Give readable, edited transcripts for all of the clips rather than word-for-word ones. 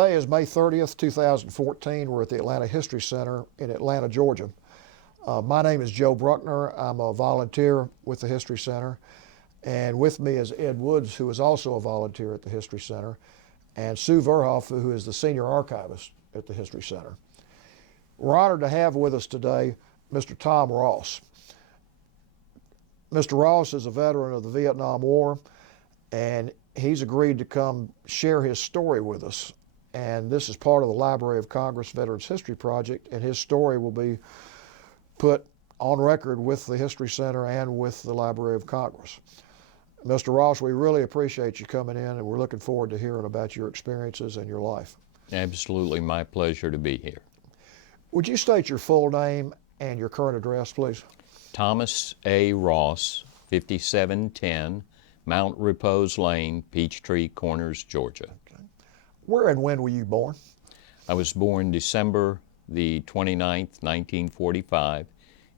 Today is May 30th, 2014. We're at the Atlanta History Center in Atlanta, Georgia. My name is Joe Bruckner. I'm a volunteer with the History Center. And with me is Ed Woods, who is also a volunteer at the History Center, and Sue Verhoff, who is the senior archivist at the History Center. We're honored to have with us today Mr. Tom Ross. Mr. Ross is a veteran of the Vietnam War, and he's agreed to come share his story with us. And this is part of the Library of Congress Veterans History Project, and his story will be put on record with the History Center and with the Library of Congress. Mr. Ross, we really appreciate you coming in, and we're looking forward to hearing about your experiences and your life. Absolutely, my pleasure to be here. Would you state your full name and your current address, please? Thomas A. Ross, 5710 Mount Repose Lane, Peachtree Corners, Georgia. Okay. Where and when were you born? I was born December the 29th, 1945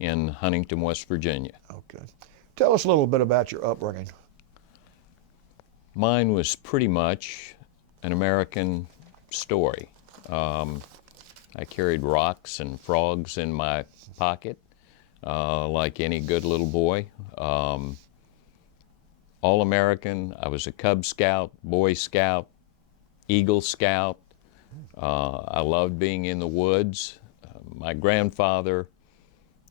in Huntington, West Virginia. Okay. Tell us a little bit about your upbringing. Mine was pretty much an American story. I carried rocks and frogs in my pocket, like any good little boy. All American. I was a Cub Scout, Boy Scout, Eagle Scout. I loved being in the woods. My grandfather,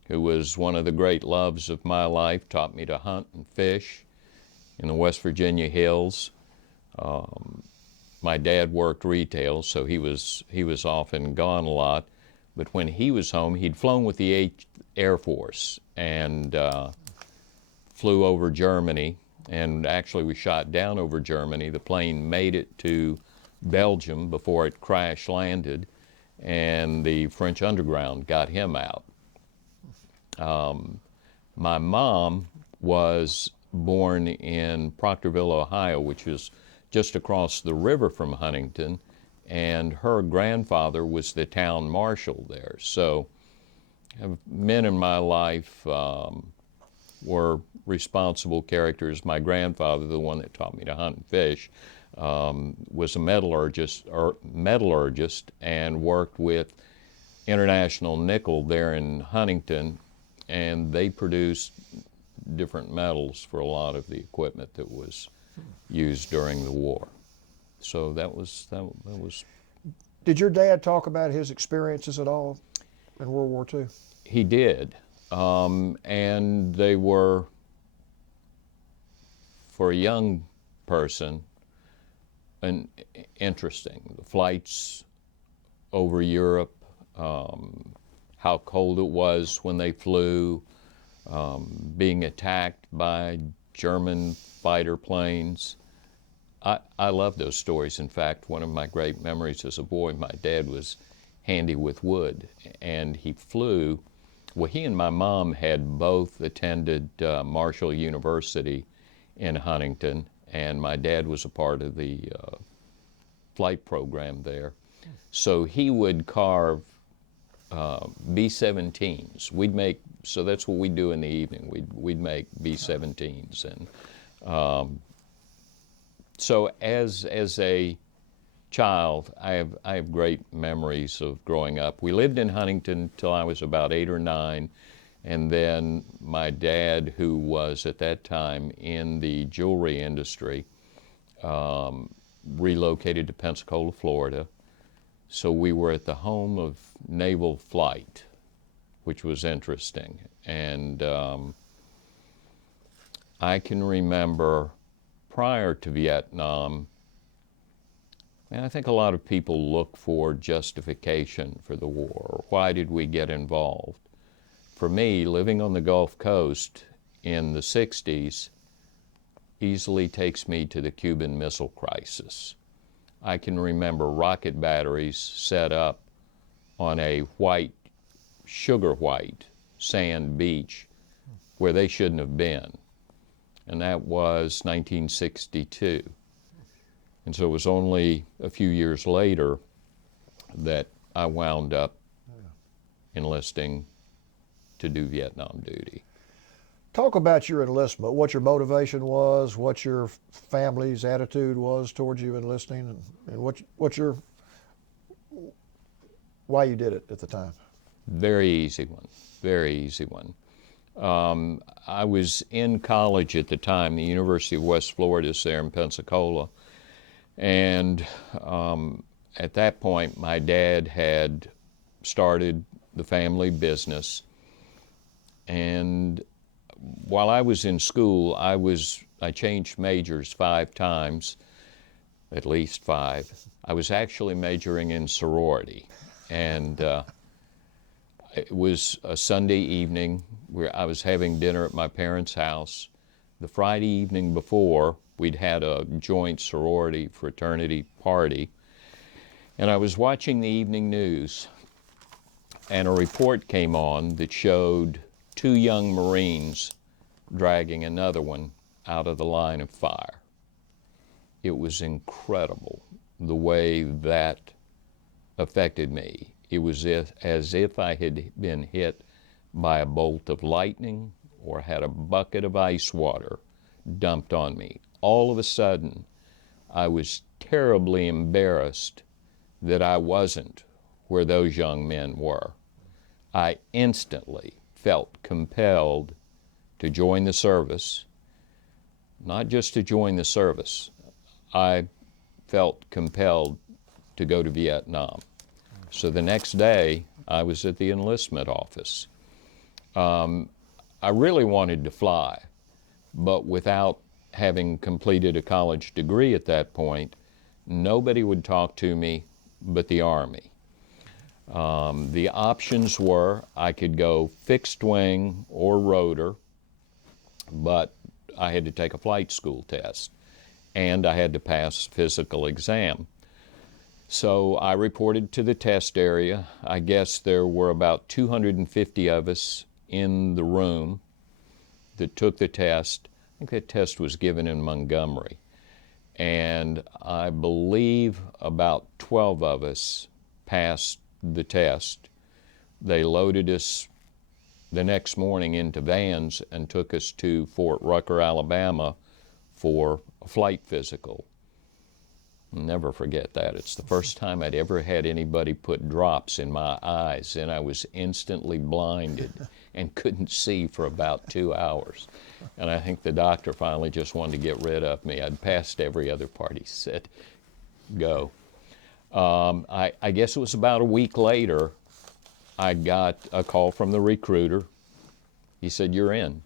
who was one of the great loves of my life, taught me to hunt and fish in the West Virginia hills. My dad worked retail, so he was often gone a lot. But when he was home, he'd flown with the 8th Air Force and flew over Germany. And actually, we shot down over Germany. The plane made it to Belgium before it crash landed, and the French underground got him out. My mom was born in Proctorville, Ohio, which is just across the river from Huntington, and her grandfather was the town marshal there. So men in my life were responsible characters. My grandfather, the one that taught me to hunt and fish, was a metallurgist and worked with International Nickel there in Huntington, and they produced different metals for a lot of the equipment that was used during the war. So that was. Did your dad talk about his experiences at all in World War II? He did, and they were, for a young person, interesting. The flights over Europe, how cold it was when they flew, being attacked by German fighter planes. I love those stories. In fact, one of my great memories as a boy, my dad was handy with wood, and he flew. Well, he and my mom had both attended Marshall University in Huntington, and my dad was a part of the flight program there. So he would carve B-17s. So that's what we'd do in the evening. We'd make B-17s. And so as a child, I have great memories of growing up. We lived in Huntington till I was about 8 or 9, and then my dad, who was at that time in the jewelry industry, relocated to Pensacola, Florida. So we were at the home of naval flight, which was interesting. And I can remember prior to Vietnam, and I think a lot of people look for justification for the war. Why did we get involved? For me, living on the Gulf Coast in the 60s easily takes me to the Cuban Missile Crisis. I can remember rocket batteries set up on a sugar white sand beach where they shouldn't have been. And that was 1962. And so it was only a few years later that I wound up enlisting to do Vietnam duty. Talk about your enlistment, what your motivation was, what your family's attitude was towards you enlisting, and what your why you did it at the time? Very easy one, very easy one. I was in college at the time, the University of West Florida is there in Pensacola, and at that point my dad had started the family business, and while I was in school, I changed majors 5 times, at least 5. I was actually majoring in sorority, and it was a Sunday evening where I was having dinner at my parents' house. The Friday evening before, we'd had a joint sorority fraternity party, and I was watching the evening news, and a report came on that showed 2 young Marines dragging another one out of the line of fire. It was incredible the way that affected me. It was as if I had been hit by a bolt of lightning or had a bucket of ice water dumped on me. All of a sudden, I was terribly embarrassed that I wasn't where those young men were. I instantly felt compelled to join the service, not just to join the service. I felt compelled to go to Vietnam. So the next day, I was at the enlistment office. I really wanted to fly, but without having completed a college degree at that point, nobody would talk to me but the Army. The options were I could go fixed wing or rotor, but I had to take a flight school test, and I had to pass physical exam. So I reported to the test area. I guess there were about 250 of us in the room that took the test. I think that test was given in Montgomery. And I believe about 12 of us passed the test. They loaded us the next morning into vans and took us to Fort Rucker, Alabama for a flight physical. I'll never forget that. It's the first time I'd ever had anybody put drops in my eyes, and I was instantly blinded and couldn't see for about 2 hours. And I think the doctor finally just wanted to get rid of me. I'd passed every other part. He said, go. I guess it was about a week later, I got a call from the recruiter. He said, you're in.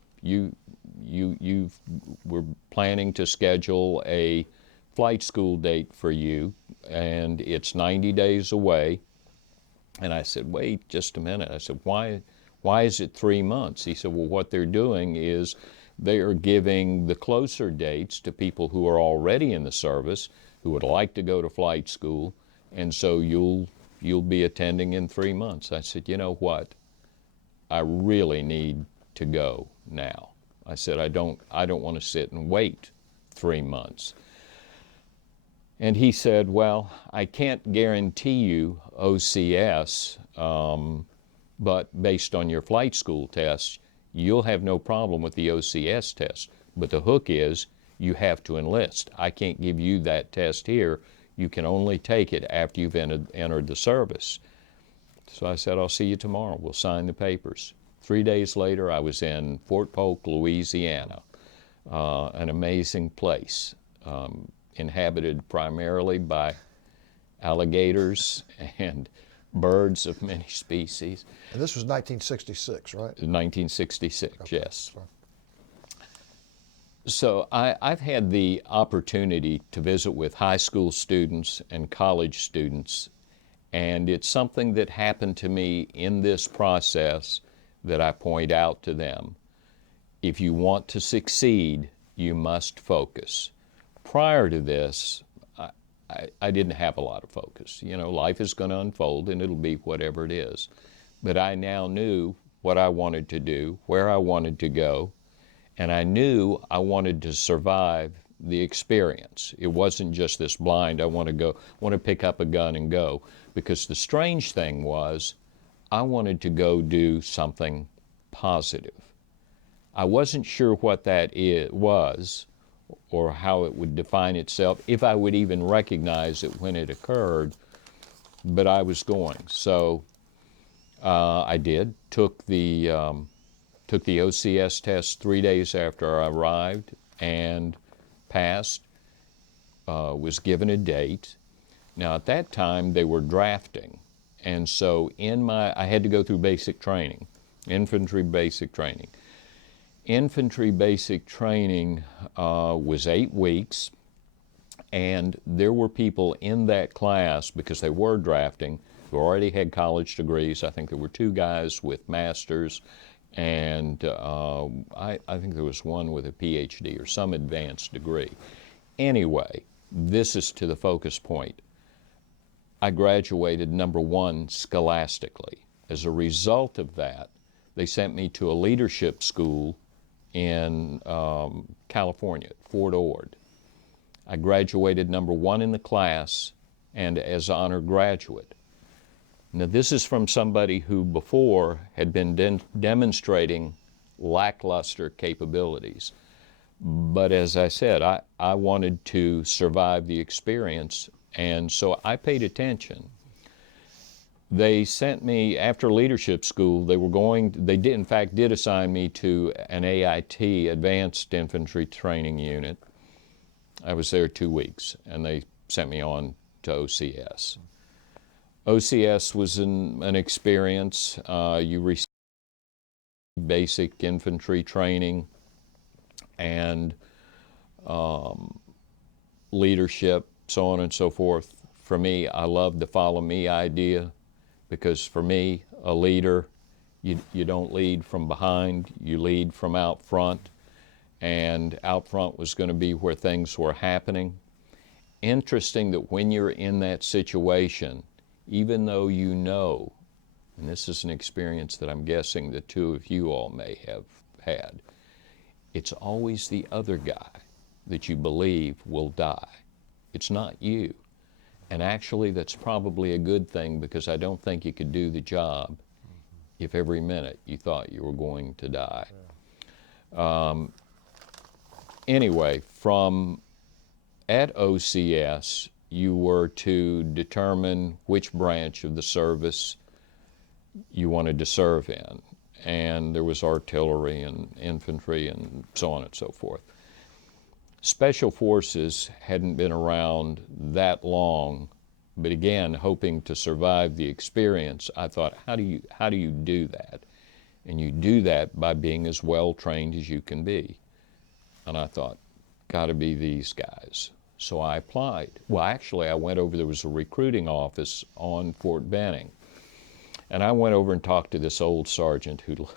We're planning to schedule a flight school date for you, and it's 90 days away. And I said, wait just a minute. I said, why is it 3 months? He said, well, what they're doing is they are giving the closer dates to people who are already in the service, who would like to go to flight school, and so you'll be attending in 3 months. I said, you know what? I really need to go now. I said, I don't want to sit and wait 3 months. And he said, well, I can't guarantee you OCS, but based on your flight school tests, you'll have no problem with the OCS test. But the hook is you have to enlist. I can't give you that test here. You can only take it after you've entered the service. So I said, I'll see you tomorrow. We'll sign the papers. 3 days later, I was in Fort Polk, Louisiana, an amazing place. Inhabited primarily by alligators and birds of many species. And this was 1966, right? 1966, okay. Yes. Sorry. So I've had the opportunity to visit with high school students and college students, and it's something that happened to me in this process that I point out to them. If you want to succeed, you must focus. Prior to this, I didn't have a lot of focus. You know, life is going to unfold and it'll be whatever it is. But I now knew what I wanted to do, where I wanted to go, and I knew I wanted to survive the experience. It wasn't just this blind, I want to pick up a gun and go. Because the strange thing was, I wanted to go do something positive. I wasn't sure what that was, or how it would define itself, if I would even recognize it when it occurred. but I was going. So I did, took the OCS test 3 days after I arrived and passed, was given a date. Now at that time they were drafting, and so I had to go through basic training, infantry basic training. Infantry basic training was 8 weeks, and there were people in that class, because they were drafting, who already had college degrees. I think there were 2 guys with masters, and I think there was one with a PhD or some advanced degree. Anyway, this is to the focus point. I graduated #1 scholastically. As a result of that, they sent me to a leadership school in California, Fort Ord. I graduated #1 in the class and as honor graduate. Now this is from somebody who before had been demonstrating lackluster capabilities. But as I said, I wanted to survive the experience, and so I paid attention. They sent me, after leadership school, they did in fact assign me to an AIT, Advanced Infantry Training Unit. I was there 2 weeks, and they sent me on to OCS. OCS was an experience. You received basic infantry training and leadership, so on and so forth. For me, I love the follow me idea, because for me, a leader, you don't lead from behind, you lead from out front, and out front was going to be where things were happening. Interesting that when you're in that situation, even though you know, and this is an experience that I'm guessing the 2 of you all may have had, it's always the other guy that you believe will die. It's not you. And actually that's probably a good thing, because I don't think you could do the job if every minute you thought you were going to die. Anyway, at OCS, you were to determine which branch of the service you wanted to serve in. And there was artillery and infantry and so on and so forth. Special Forces hadn't been around that long, but again, hoping to survive the experience, I thought, how do you do that? And you do that by being as well trained as you can be. And I thought, got to be these guys. So I applied. Well, actually, I went over, there was a recruiting office on Fort Benning. And I went over and talked to this old sergeant who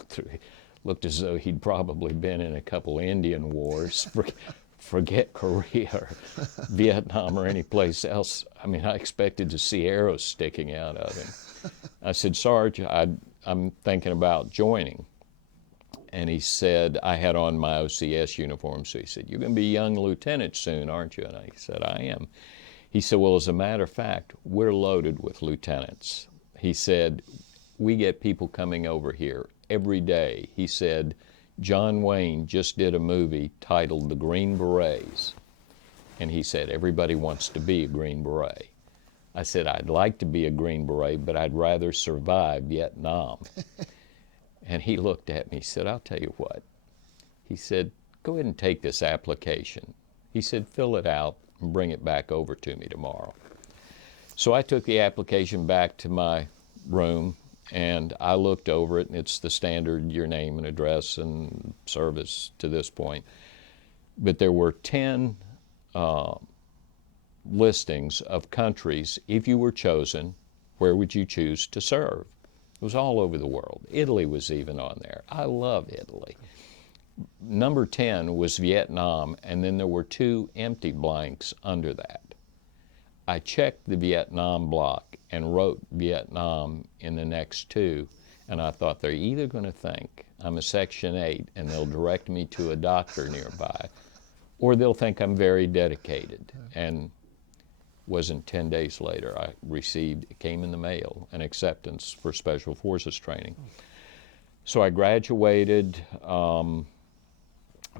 looked as though he'd probably been in a couple Indian wars. Forget Korea or Vietnam or any place else. I mean, I expected to see arrows sticking out of him. I said, Sarge, I'm thinking about joining. And he said, I had on my OCS uniform, so he said, you're going to be a young lieutenant soon, aren't you? And I said, I am. He said, well, as a matter of fact, we're loaded with lieutenants. He said, we get people coming over here every day. He said, John Wayne just did a movie titled The Green Berets. And he said, everybody wants to be a Green Beret. I said, I'd like to be a Green Beret, but I'd rather survive Vietnam. And he looked at me, he said, I'll tell you what. He said, go ahead and take this application. He said, fill it out and bring it back over to me tomorrow. So I took the application back to my room, and I looked over it, and it's the standard, your name and address and service to this point. But there were 10 listings of countries, if you were chosen, where would you choose to serve? It was all over the world. Italy was even on there. I love Italy. Number 10 was Vietnam, and then there were 2 empty blanks under that. I checked the Vietnam block and wrote Vietnam in the next 2, and I thought they're either going to think I'm a Section 8 and they'll direct me to a doctor nearby, or they'll think I'm very dedicated. And wasn't 10 days later, I received, it came in the mail, an acceptance for Special Forces training. So I graduated from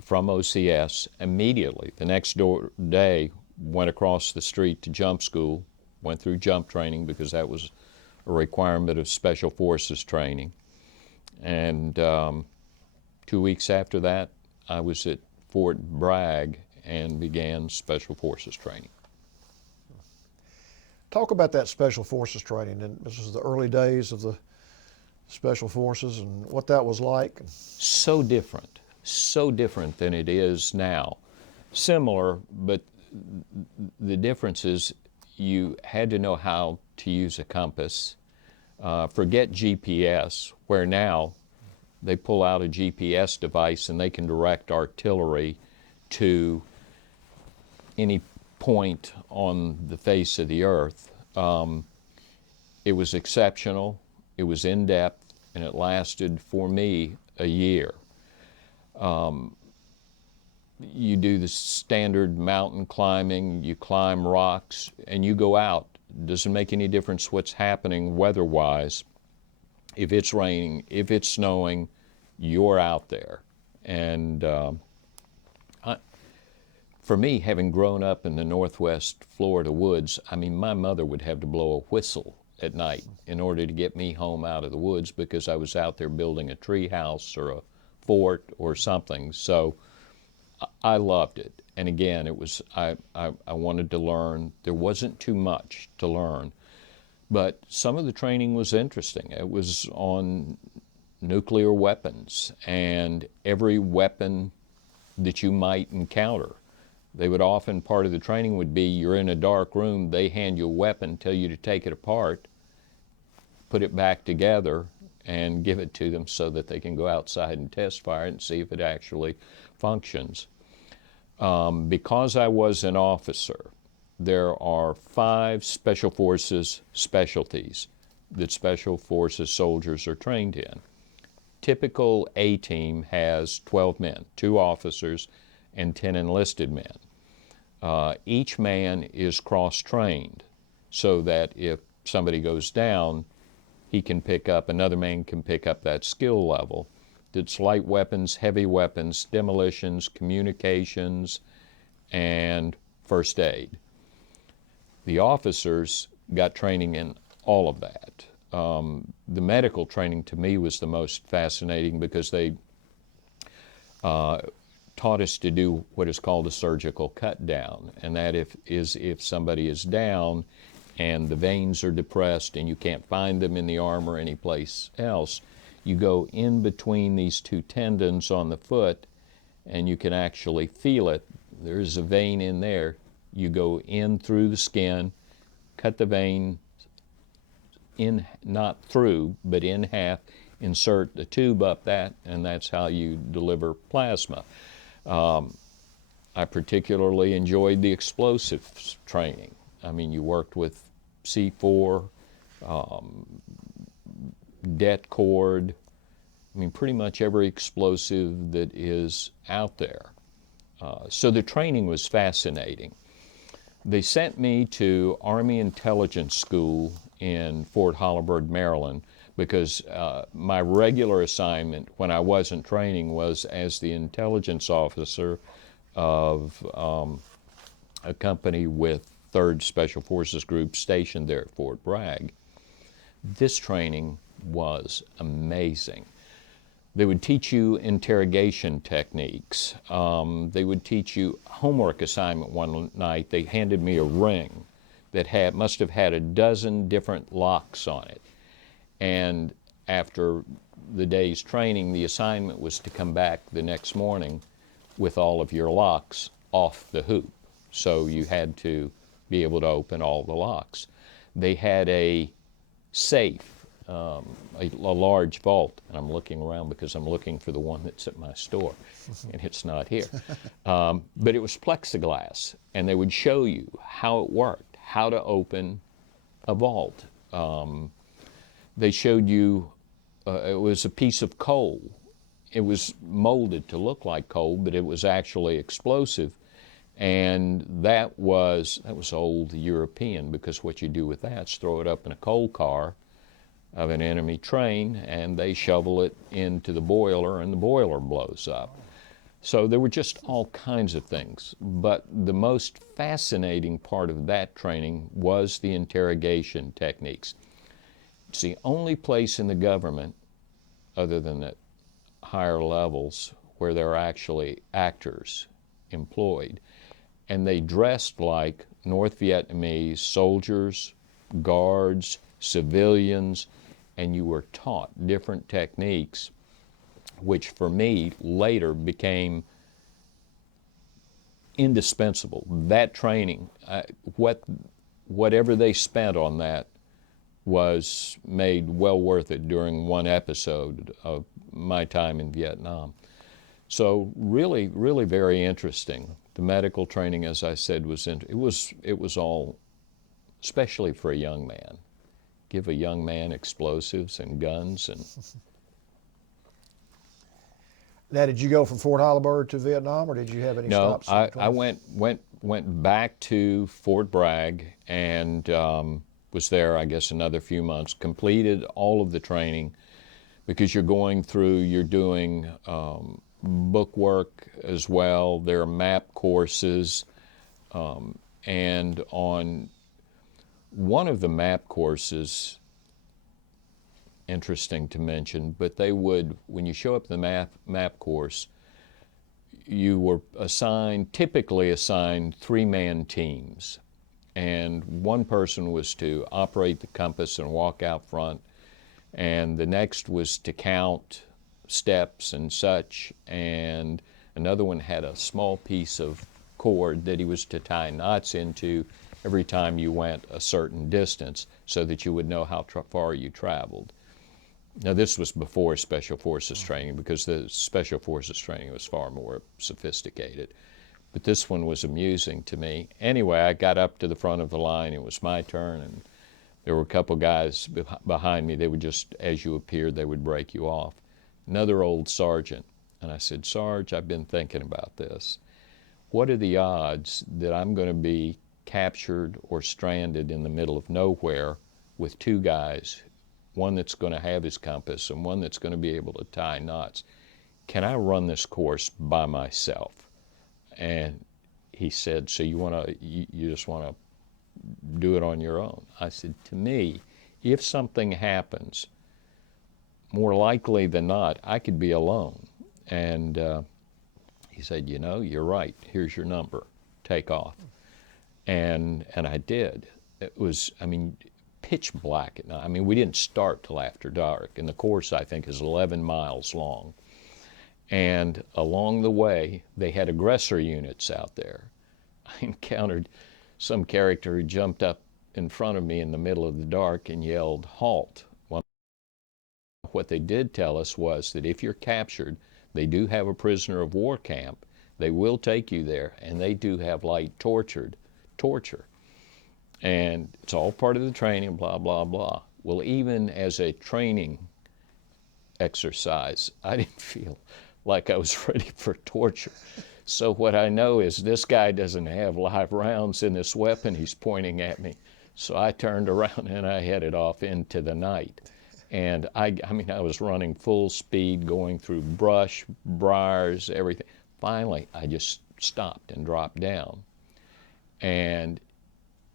OCS immediately. The next day, went across the street to jump school went through jump training because that was a requirement of Special Forces training. And 2 weeks after that, I was at Fort Bragg and began Special Forces training. Talk about that Special Forces training. And this was the early days of the Special Forces and what that was like. So different than it is now. Similar, but the difference is you had to know how to use a compass. Forget GPS, where now they pull out a GPS device and they can direct artillery to any point on the face of the earth. It was exceptional, it was in-depth, and it lasted for me a year. You do the standard mountain climbing, you climb rocks, and you go out. It doesn't make any difference what's happening weather-wise. If it's raining, if it's snowing, you're out there. And for me, having grown up in the Northwest Florida woods, I mean, my mother would have to blow a whistle at night in order to get me home out of the woods because I was out there building a tree house or a fort or something. So I loved it. And again, it was, I wanted to learn. There wasn't too much to learn, but some of the training was interesting. It was on nuclear weapons and every weapon that you might encounter. They would often, part of the training would be, you're in a dark room, they hand you a weapon, tell you to take it apart, put it back together, and give it to them so that they can go outside and test fire it and see if it actually functions. Because I was an officer, there are 5 Special Forces specialties that Special Forces soldiers are trained in. Typical A team has 12 men, 2 officers and 10 enlisted men. Each man is cross-trained so that if somebody goes down, he can pick up, another man can pick up that skill level. That's light weapons, heavy weapons, demolitions, communications, and first aid. The officers got training in all of that. The medical training to me was the most fascinating because they taught us to do what is called a surgical cut down, and that if somebody is down and the veins are depressed and you can't find them in the arm or any place else, you go in between these 2 tendons on the foot and you can actually feel it. There's a vein in there. You go in through the skin, cut the vein in, not through, but in half, insert the tube up that, and that's how you deliver plasma. I particularly enjoyed the explosives training. I mean, you worked with C4, det cord, I mean, pretty much every explosive that is out there. So the training was fascinating. They sent me to Army Intelligence School in Fort Holabird, Maryland, because my regular assignment when I wasn't training was as the intelligence officer of a company with 3rd Special Forces Group stationed there at Fort Bragg. This training was amazing. They would teach you interrogation techniques. They would teach you homework assignment one night. They handed me a ring that must have had a dozen different locks on it. And after the day's training, the assignment was to come back the next morning with all of your locks off the hoop. So you had to be able to open all the locks. They had a safe, a large vault, and I'm looking around because I'm looking for the one that's at my store, and it's not here. But it was plexiglass, and they would show you how it worked, how to open a vault. They showed you, it was a piece of coal. It was molded to look like coal, but it was actually explosive. And that was old European, because what you do with that is throw it up in a coal car of an enemy train, and they shovel it into the boiler, and the boiler blows up. So there were just all kinds of things. But the most fascinating part of that training was the interrogation techniques. It's the only place in the government, other than at higher levels, where there are actually actors employed. And they dressed like North Vietnamese soldiers, guards, civilians, and you were taught different techniques, which for me later became indispensable. That training, whatever they spent on that was made well worth it during one episode of my time in Vietnam. So really, really very interesting. The medical training, as I said, it was all, especially for a young man. Give a young man explosives and guns and. Now, did you go from Fort Holabird to Vietnam, or did you have any No, stops? in I between? went back to Fort Bragg and was there, I guess, another few months. Completed all of the training because you're doing book work as well. There are map courses, and on one of the map courses, interesting to mention, but they would, when you show up the map course, you were typically assigned 3-man teams. And one person was to operate the compass and walk out front, and the next was to count steps and such, and another one had a small piece of cord that he was to tie knots into every time you went a certain distance so that you would know how far you traveled. Now, this was before Special Forces training, because the Special Forces training was far more sophisticated. But this one was amusing to me. Anyway, I got up to the front of the line. It was my turn, and there were a couple guys behind me. They would just, as you appeared, they would break you off. Another old sergeant. And I said, "Sarge, I've been thinking about this. What are the odds that I'm going to be captured or stranded in the middle of nowhere with two guys, one that's going to have his compass and one that's going to be able to tie knots? Can I run this course by myself?" And he said, "So you just want to do it on your own?" I said, "To me, if something happens, more likely than not, I could be alone." And he said, "You're right. Here's your number. Take off." And I did. It was, pitch black at night. We didn't start till after dark, and the course, I think, is 11 miles long. And along the way, they had aggressor units out there. I encountered some character who jumped up in front of me in the middle of the dark and yelled, "Halt." Well, what they did tell us was that if you're captured, they do have a prisoner of war camp. They will take you there, and they do have light torture. And it's all part of the training, blah, blah, blah. Well, even as a training exercise, I didn't feel like I was ready for torture. So what I know is this guy doesn't have live rounds in this weapon he's pointing at me. So I turned around and I headed off into the night. And I was running full speed, going through brush, briars, everything. Finally, I just stopped and dropped down. And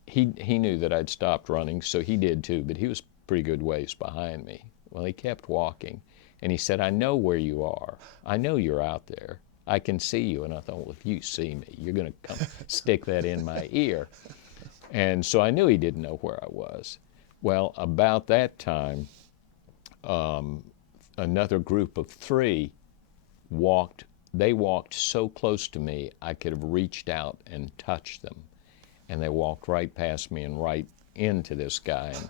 he knew that I'd stopped running, so he did too, but he was pretty good ways behind me. Well, he kept walking, and he said, "I know where you are. I know you're out there. I can see you." And I thought, well, if you see me, you're going to come stick that in my ear. And so I knew he didn't know where I was. Well, about that time, another group of 3 walked. They walked so close to me, I could have reached out and touched them. And they walked right past me and right into this guy. And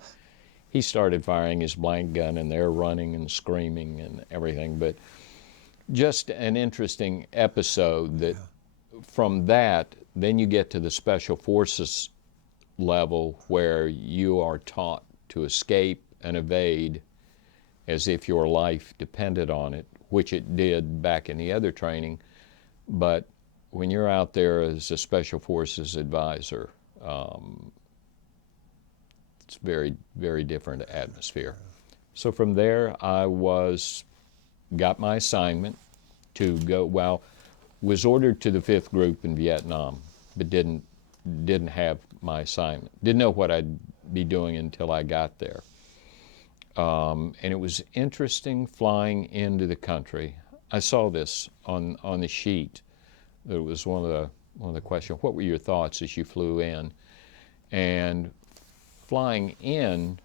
he started firing his blank gun, and they're running and screaming and everything. But just an interesting episode that from that, then you get to the Special Forces level where you are taught to escape and evade as if your life depended on it, which it did back in the other training. But when you're out there as a Special Forces advisor, it's very, very different atmosphere. So from there, I got my assignment to go. Well, was ordered to the 5th Group in Vietnam, but didn't have my assignment. Didn't know what I'd be doing until I got there. And it was interesting flying into the country. I saw this on the sheet. It was one of the questions. What were your thoughts as you flew in? And flying in,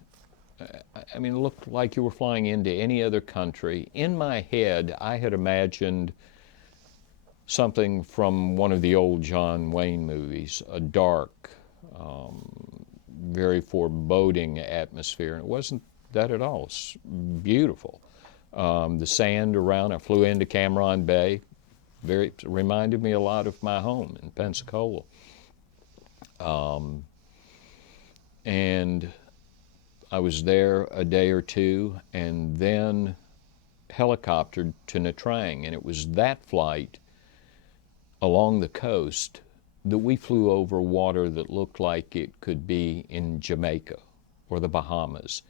I mean, it looked like you were flying into any other country. In my head, I had imagined something from one of the old John Wayne movies, a dark, very foreboding atmosphere. And it wasn't that at all. It's beautiful. The sand around, I flew into Cameron Bay. It reminded me a lot of my home in Pensacola. And I was there a day or two and then helicoptered to Nha Trang. And it was that flight along the coast that we flew over water that looked like it could be in Jamaica or the Bahamas.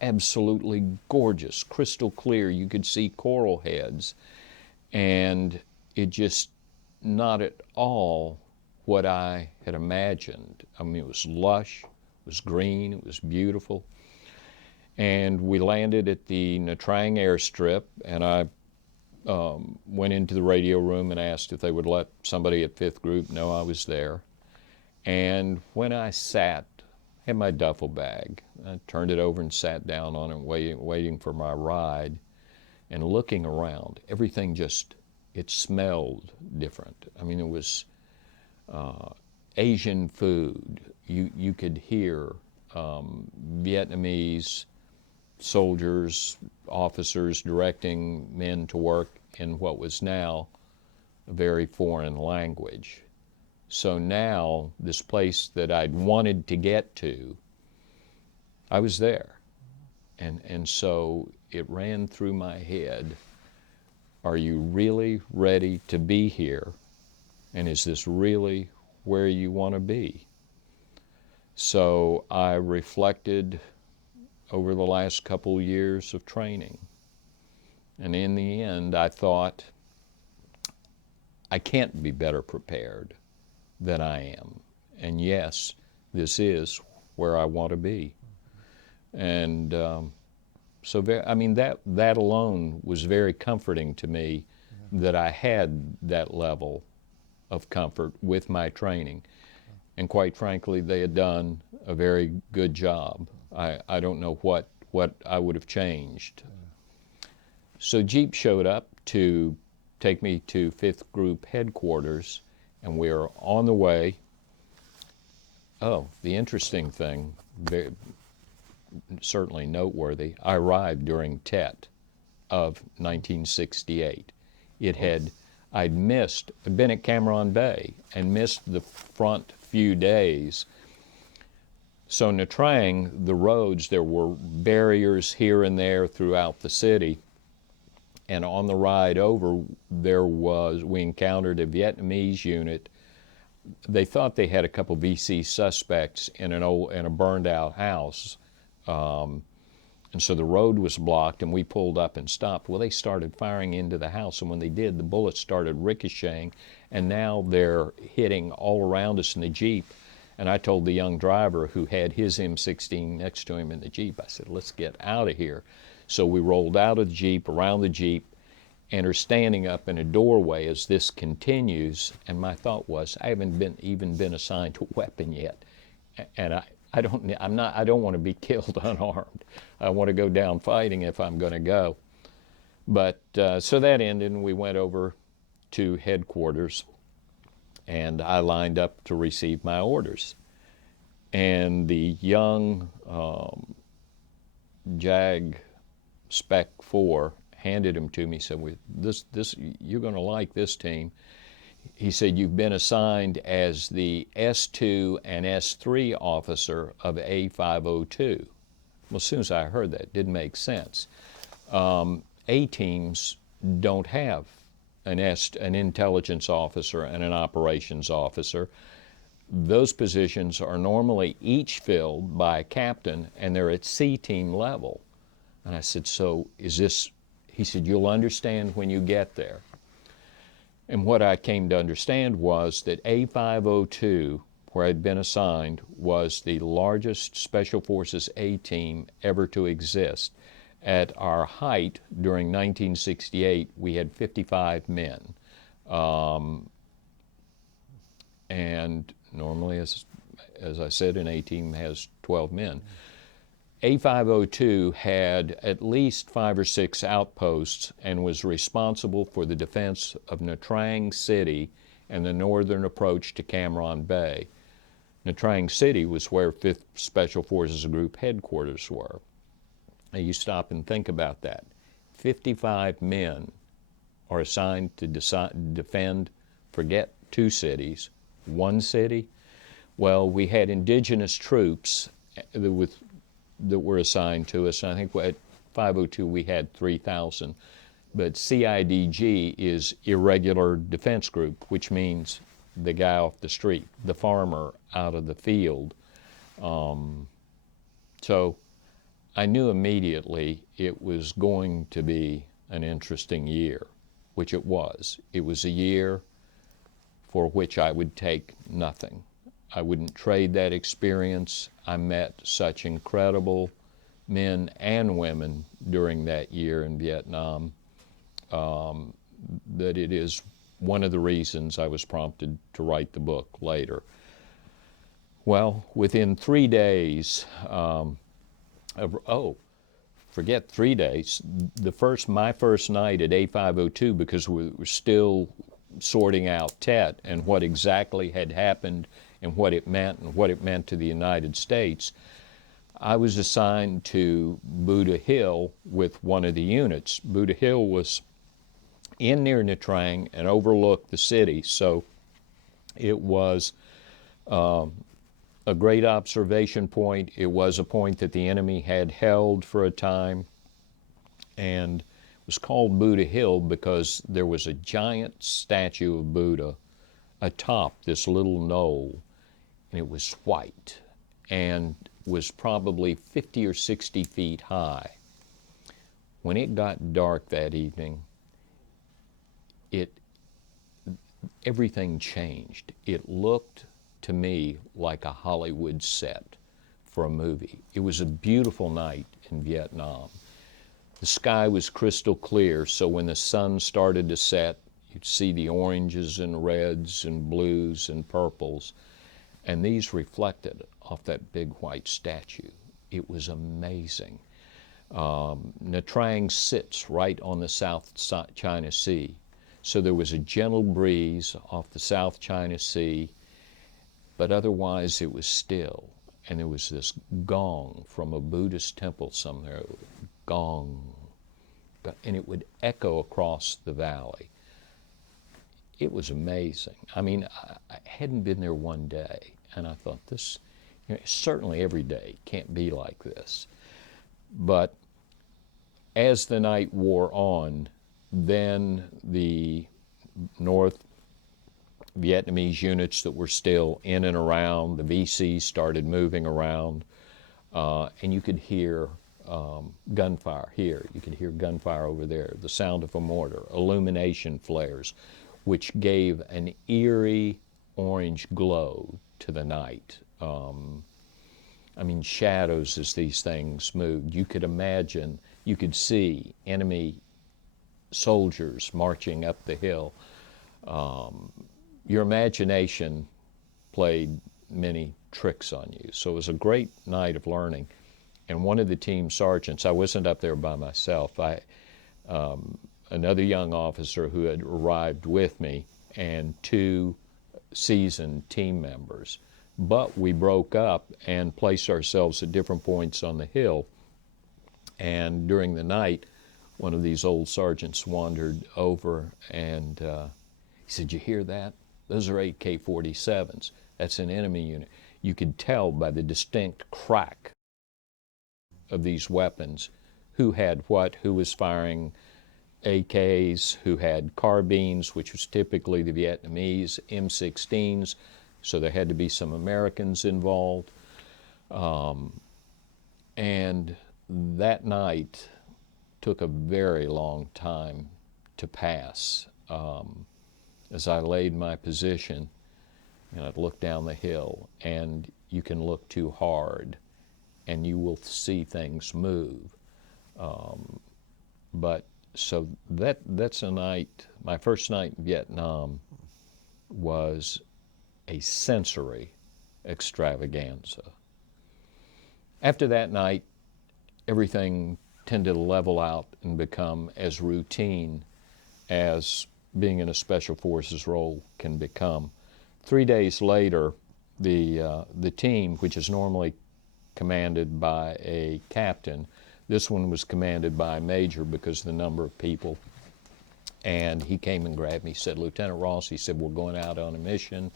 Absolutely gorgeous, crystal clear. You could see coral heads. And it just not at all what I had imagined. I mean, it was lush, it was green, it was beautiful. And we landed at the Nha Trang airstrip, and I went into the radio room and asked if they would let somebody at 5th Group know I was there. And when I sat, I had my duffel bag. I turned it over and sat down on it, waiting for my ride, and looking around. Everything just, it smelled different. I mean, it was Asian food. You could hear Vietnamese soldiers, officers directing men to work in what was now a very foreign language. So now, this place that I'd wanted to get to, I was there. And so it ran through my head, are you really ready to be here? And is this really where you want to be? So I reflected over the last couple years of training. And in the end, I thought, I can't be better prepared than I am. And yes, this is where I want to be. And I mean, that alone was very comforting to me, that I had that level of comfort with my training. And quite frankly, they had done a very good job. I don't know what I would have changed. So Jeep showed up to take me to 5th Group headquarters, and we are on the way. Oh, the interesting thing, certainly noteworthy, I arrived during Tet of 1968. I'd been at Cameron Bay and missed the front few days. So Nha Trang, the roads, there were barriers here and there throughout the city. And on the ride over, we encountered a Vietnamese unit. They thought they had a couple VC suspects in a burned out house. And so the road was blocked, and we pulled up and stopped. Well, they started firing into the house, and when they did, the bullets started ricocheting, and now they're hitting all around us in the Jeep. And I told the young driver who had his M16 next to him in the Jeep, I said, let's get out of here. So we rolled out of the Jeep, around the Jeep, and are standing up in a doorway as this continues. And my thought was, I haven't even been assigned to a weapon yet, and I don't want to be killed unarmed. I want to go down fighting if I'm going to go. But so that ended, and we went over to headquarters, and I lined up to receive my orders. And the young JAG Spec 4 handed him to me, said, "This you're going to like this team." He said, "You've been assigned as the S2 and S3 officer of A-502. Well, as soon as I heard that, it didn't make sense. A-teams don't have an intelligence officer and an operations officer. Those positions are normally each filled by a captain, and they're at C-team level." And I said, "So is this?" He said, "You'll understand when you get there." And what I came to understand was that A-502, where I'd been assigned, was the largest Special Forces A team ever to exist. At our height during 1968, we had 55 men. And normally, as I said, an A team has 12 men. A-502 had at least 5 or 6 outposts and was responsible for the defense of Nha Trang City and the northern approach to Cam Ranh Bay. Nha Trang City was where 5th Special Forces Group headquarters were. Now you stop and think about that. 55 men are assigned to defend, forget 2 cities, 1 city. Well, we had indigenous troops that were assigned to us. And I think at 502 we had 3,000. But CIDG is Irregular Defense Group, which means the guy off the street, the farmer out of the field. So I knew immediately it was going to be an interesting year, which it was. It was a year for which I would take nothing. I wouldn't trade that experience. I met such incredible men and women during that year in Vietnam that it is one of the reasons I was prompted to write the book later. Well, within 3 days, forget 3 days, my first night at A-502, because we were still sorting out Tet and what exactly had happened and what it meant to the United States, I was assigned to Buddha Hill with one of the units. Buddha Hill was in near Nha Trang and overlooked the city, so it was a great observation point. It was a point that the enemy had held for a time, and it was called Buddha Hill because there was a giant statue of Buddha atop this little knoll, and it was white and was probably 50 or 60 feet high. When it got dark that evening, everything changed. It looked to me like a Hollywood set for a movie. It was a beautiful night in Vietnam. The sky was crystal clear, so when the sun started to set, you'd see the oranges and reds and blues and purples, and these reflected off that big white statue. It was amazing. Nha Trang sits right on the South China Sea, so there was a gentle breeze off the South China Sea, but otherwise it was still, and there was this gong from a Buddhist temple somewhere, gong, and it would echo across the valley. It was amazing. I mean, I hadn't been there one day, and I thought this, certainly every day can't be like this. But as the night wore on, then the North Vietnamese units that were still in and around, the VCs started moving around, and you could hear gunfire here, you could hear gunfire over there, the sound of a mortar, illumination flares, which gave an eerie orange glow to the night. I mean, shadows as these things moved. You could imagine, you could see enemy soldiers marching up the hill. Your imagination played many tricks on you. So it was a great night of learning. And one of the team sergeants, I wasn't up there by myself, another young officer who had arrived with me and 2 seasoned team members. But we broke up and placed ourselves at different points on the hill. And during the night, one of these old sergeants wandered over and he said, "You hear that? Those are AK-47s. That's an enemy unit." You could tell by the distinct crack of these weapons who had what, who was firing AKs, who had carbines, which was typically the Vietnamese, M16s, so there had to be some Americans involved. And that night took a very long time to pass. as I laid my position, and I'd look down the hill, and you can look too hard and you will see things move. But so that's a night, my first night in Vietnam was a sensory extravaganza. After that night, everything tended to level out and become as routine as being in a Special Forces role can become. 3 days later, the team, which is normally commanded by a captain, this one was commanded by a major because of the number of people. And he came and grabbed me. He said, "Lieutenant Ross," he said, "we're going out on a mission.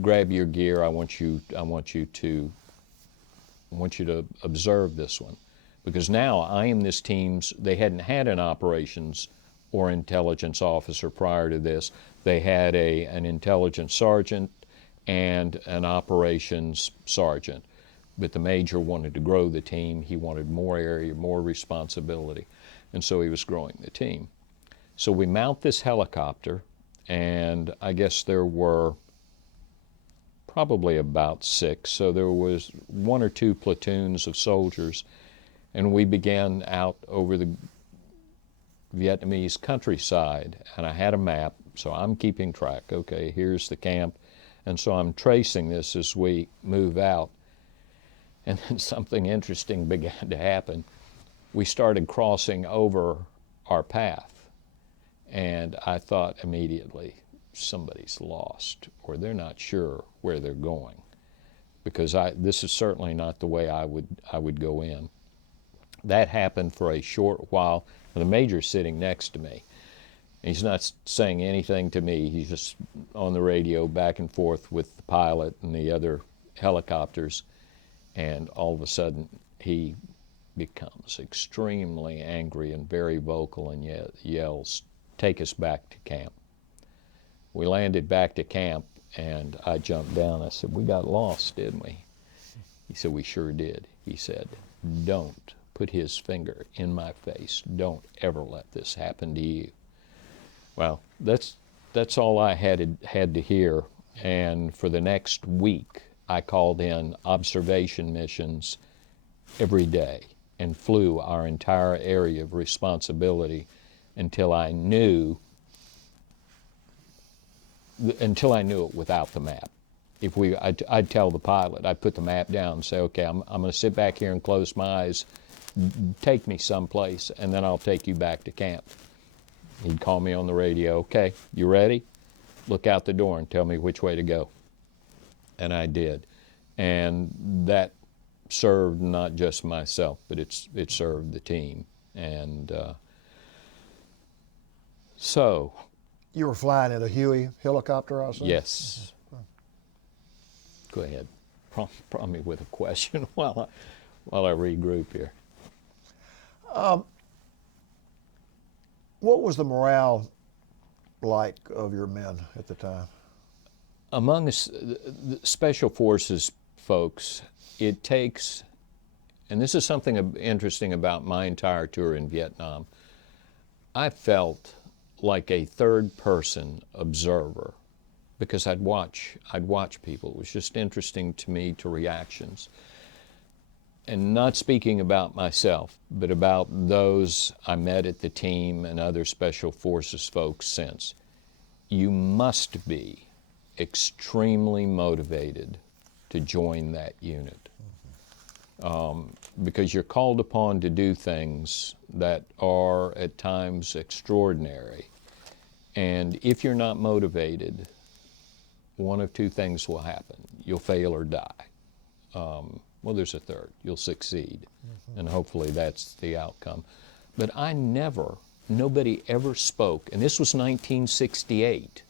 Grab your gear. I want you to observe this one." Because now I am this team's, they hadn't had an operations or intelligence officer prior to this. They had an intelligence sergeant and an operations sergeant. But the major wanted to grow the team. He wanted more area, more responsibility. And so he was growing the team. So we mount this helicopter, and I guess there were probably about 6. So there was 1 or 2 platoons of soldiers, and we began out over the Vietnamese countryside. And I had a map, so I'm keeping track. Okay, here's the camp. And so I'm tracing this as we move out. And then something interesting began to happen. We started crossing over our path. And I thought immediately, somebody's lost, or they're not sure where they're going. Because this is certainly not the way I would go in. That happened for a short while. The major's sitting next to me. He's not saying anything to me. He's just on the radio back and forth with the pilot and the other helicopters. And all of a sudden, he becomes extremely angry and very vocal and yells, "Take us back to camp." We landed back to camp, and I jumped down. I said, "We got lost, didn't we?" He said, "We sure did." He said, "Don't put his finger in my face. Don't ever let this happen to you." Well, that's all I had to hear. And for the next week, I called in observation missions every day and flew our entire area of responsibility until I knew it without the map. I'd tell the pilot, I'd put the map down and say, "Okay, I'm going to sit back here and close my eyes. Take me someplace, and then I'll take you back to camp." He'd call me on the radio, "Okay, you ready? Look out the door and tell me which way to go." And I did. And that served not just myself, but it served the team. And so. You were flying in a Huey helicopter, I assume? Yes. Go ahead. Prompt me with a question while I regroup here. What was the morale like of your men at the time? Among the Special Forces folks, it takes, and this is something interesting about my entire tour in Vietnam, I felt like a third-person observer because I'd watch people. It was just interesting to me to reactions. And not speaking about myself, but about those I met at the team and other Special Forces folks since. You must be extremely motivated to join that unit. Because you're called upon to do things that are at times extraordinary. And if you're not motivated, one of 2 things will happen. You'll fail or die. Well, there's a third. You'll succeed. And hopefully that's the outcome. But nobody ever spoke, and this was 1968.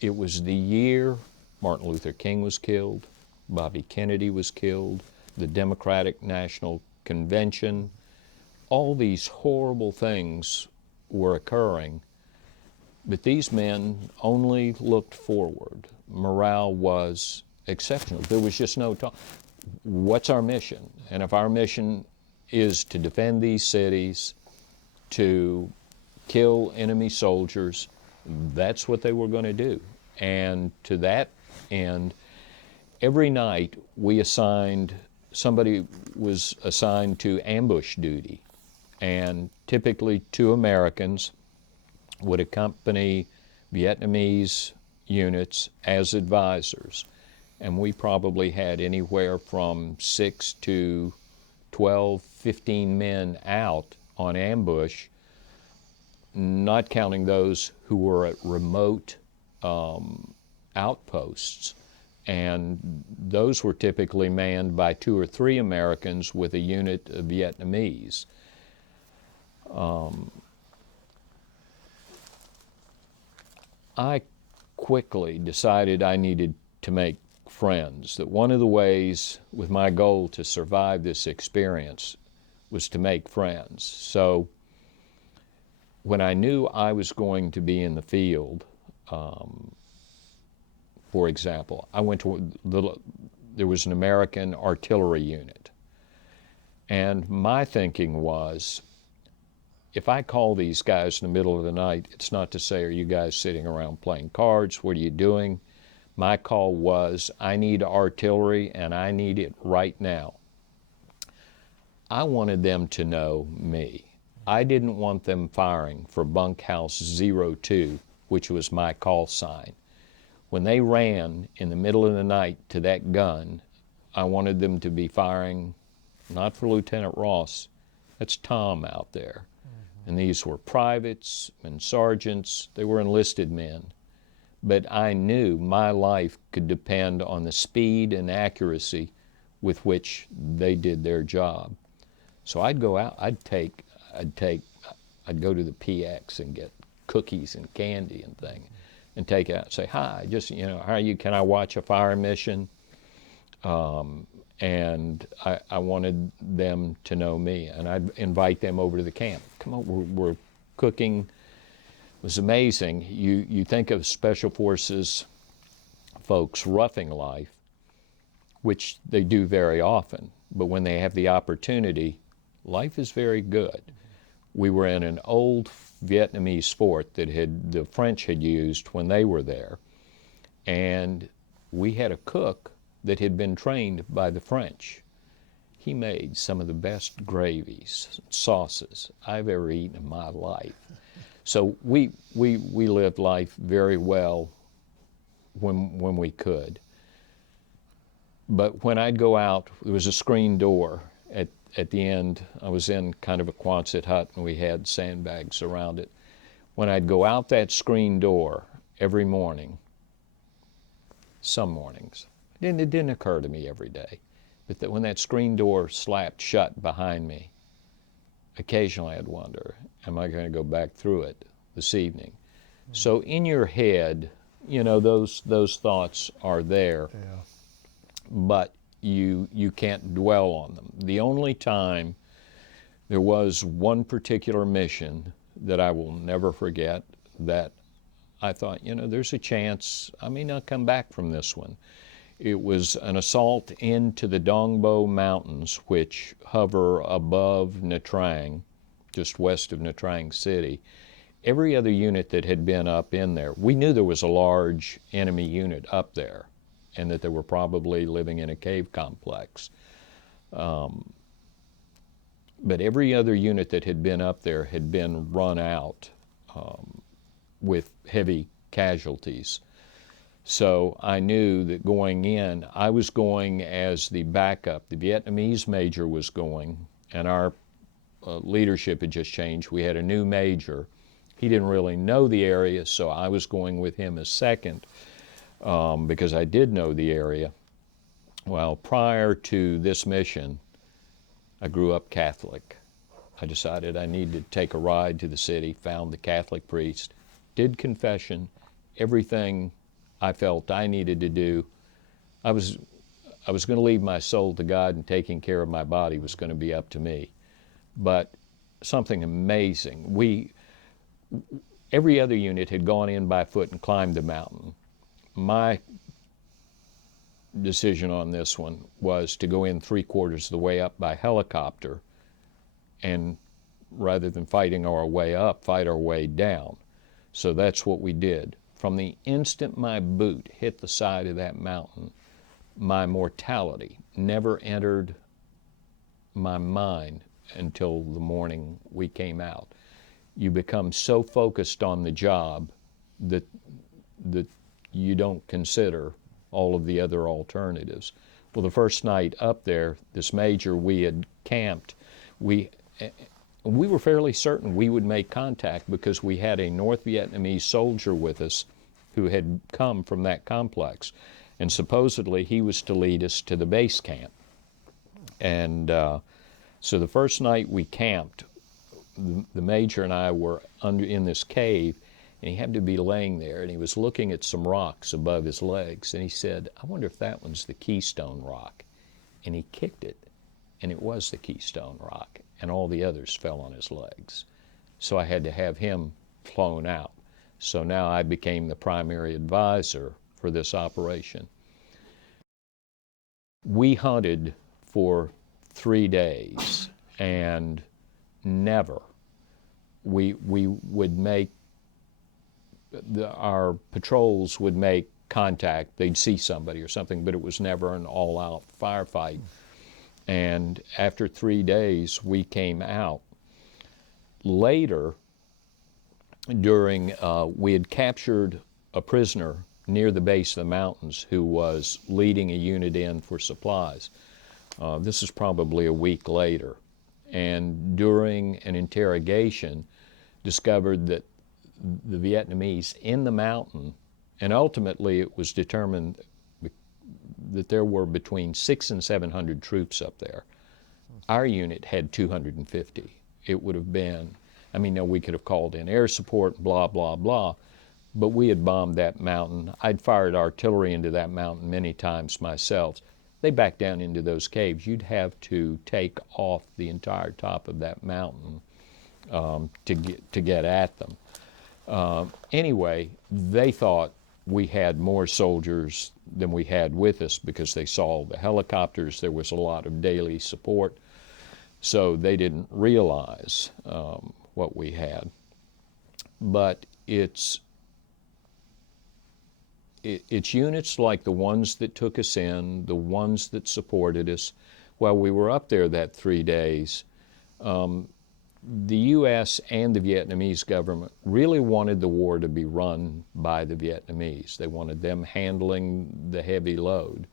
It was the year Martin Luther King was killed, Bobby Kennedy was killed, the Democratic National Convention. All these horrible things were occurring, but these men only looked forward. Morale was exceptional. There was just no talk. What's our mission? And if our mission is to defend these cities, to kill enemy soldiers, that's what they were going to do. And to that end, every night somebody was assigned to ambush duty. And typically 2 Americans would accompany Vietnamese units as advisors. And we probably had anywhere from 6 to 12, 15 men out on ambush, not counting those who were at remote outposts. And those were typically manned by 2 or 3 Americans with a unit of Vietnamese. I quickly decided I needed to make friends, that one of the ways with my goal to survive this experience was to make friends. So when I knew I was going to be in the field, for example, I went to there was an American artillery unit. And my thinking was, if I call these guys in the middle of the night, it's not to say, are you guys sitting around playing cards? What are you doing? My call was, I need artillery and I need it right now. I wanted them to know me. I didn't want them firing for bunkhouse 02, which was my call sign. When they ran in the middle of the night to that gun, I wanted them to be firing not for Lieutenant Ross, that's Tom out there. And these were privates and sergeants, they were enlisted men. But I knew my life could depend on the speed and accuracy with which they did their job. So I'd go out, I'd go to the PX and get cookies and candy and things, and take it out and say, hi, just, how are you, can I watch a fire mission? And I wanted them to know me, and I'd invite them over to the camp. Come on, we're cooking. It was amazing. You think of Special Forces folks roughing life, which they do very often, but when they have the opportunity, life is very good. We were in an old Vietnamese fort that the French had used when they were there, and we had a cook that had been trained by the French. He made some of the best gravies, sauces I've ever eaten in my life. So we lived life very well when we could. But when I'd go out, there was a screen door at the end. I was in kind of a Quonset hut, and we had sandbags around it. When I'd go out that screen door every morning, some mornings, it didn't occur to me every day, but that when that screen door slapped shut behind me, occasionally I'd wonder, am I going to go back through it this evening? Mm-hmm. So in your head, those thoughts are there, but you can't dwell on them. The only time there was one particular mission that I will never forget, that I thought, there's a chance I may not come back from this one. It was an assault into the Dong Bo Mountains, which hover above Nha Trang, just west of Nha Trang City. Every other unit that had been up in there, we knew there was a large enemy unit up there, and that they were probably living in a cave complex. But every other unit that had been up there had been run out with heavy casualties. So I knew that going in, I was going as the backup. The Vietnamese major was going, and our leadership had just changed. We had a new major. He didn't really know the area, so I was going with him as second because I did know the area. Well, prior to this mission, I grew up Catholic. I decided I needed to take a ride to the city, found the Catholic priest, did confession, everything I felt I needed to do. I was going to leave my soul to God, and taking care of my body was going to be up to me. But something amazing. Every other unit had gone in by foot and climbed the mountain. My decision on this one was to go in 3/4 of the way up by helicopter, and rather than fighting our way up, fight our way down. So that's what we did. From the instant my boot hit the side of that mountain, my mortality never entered my mind until the morning we came out. You become so focused on the job that you don't consider all of the other alternatives. Well, the first night up there, this major, we had camped. We were fairly certain we would make contact because we had a North Vietnamese soldier with us who had come from that complex. And supposedly he was to lead us to the base camp. And so the first night we camped, the major and I were in this cave, and he happened to be laying there, and he was looking at some rocks above his legs, and he said, I wonder if that one's the Keystone Rock. And he kicked it, and it was the Keystone Rock, and all the others fell on his legs. So I had to have him flown out. So now I became the primary advisor for this operation. We hunted for 3 days, and never. We would make, our patrols would make contact. They'd see somebody or something, but it was never an all-out firefight. And after 3 days, we came out. Later, we had captured a prisoner near the base of the mountains who was leading a unit in for supplies. This is probably a week later. And during an interrogation, discovered that the Vietnamese in the mountain, and ultimately it was determined that there were between 600 and 700 troops up there. Our unit had 250. It would have been, I mean, no, we could have called in air support, blah, blah, blah, but we had bombed that mountain. I'd fired artillery into that mountain many times myself. They backed down into those caves. You'd have to take off the entire top of that mountain to get at them. Anyway, they thought we had more soldiers than we had with us because they saw the helicopters. There was a lot of daily support. So they didn't realize what we had. But it's units like the ones that took us in, the ones that supported us. While we were up there that 3 days, the U.S. and the Vietnamese government really wanted the war to be run by the Vietnamese. They wanted them handling the heavy load.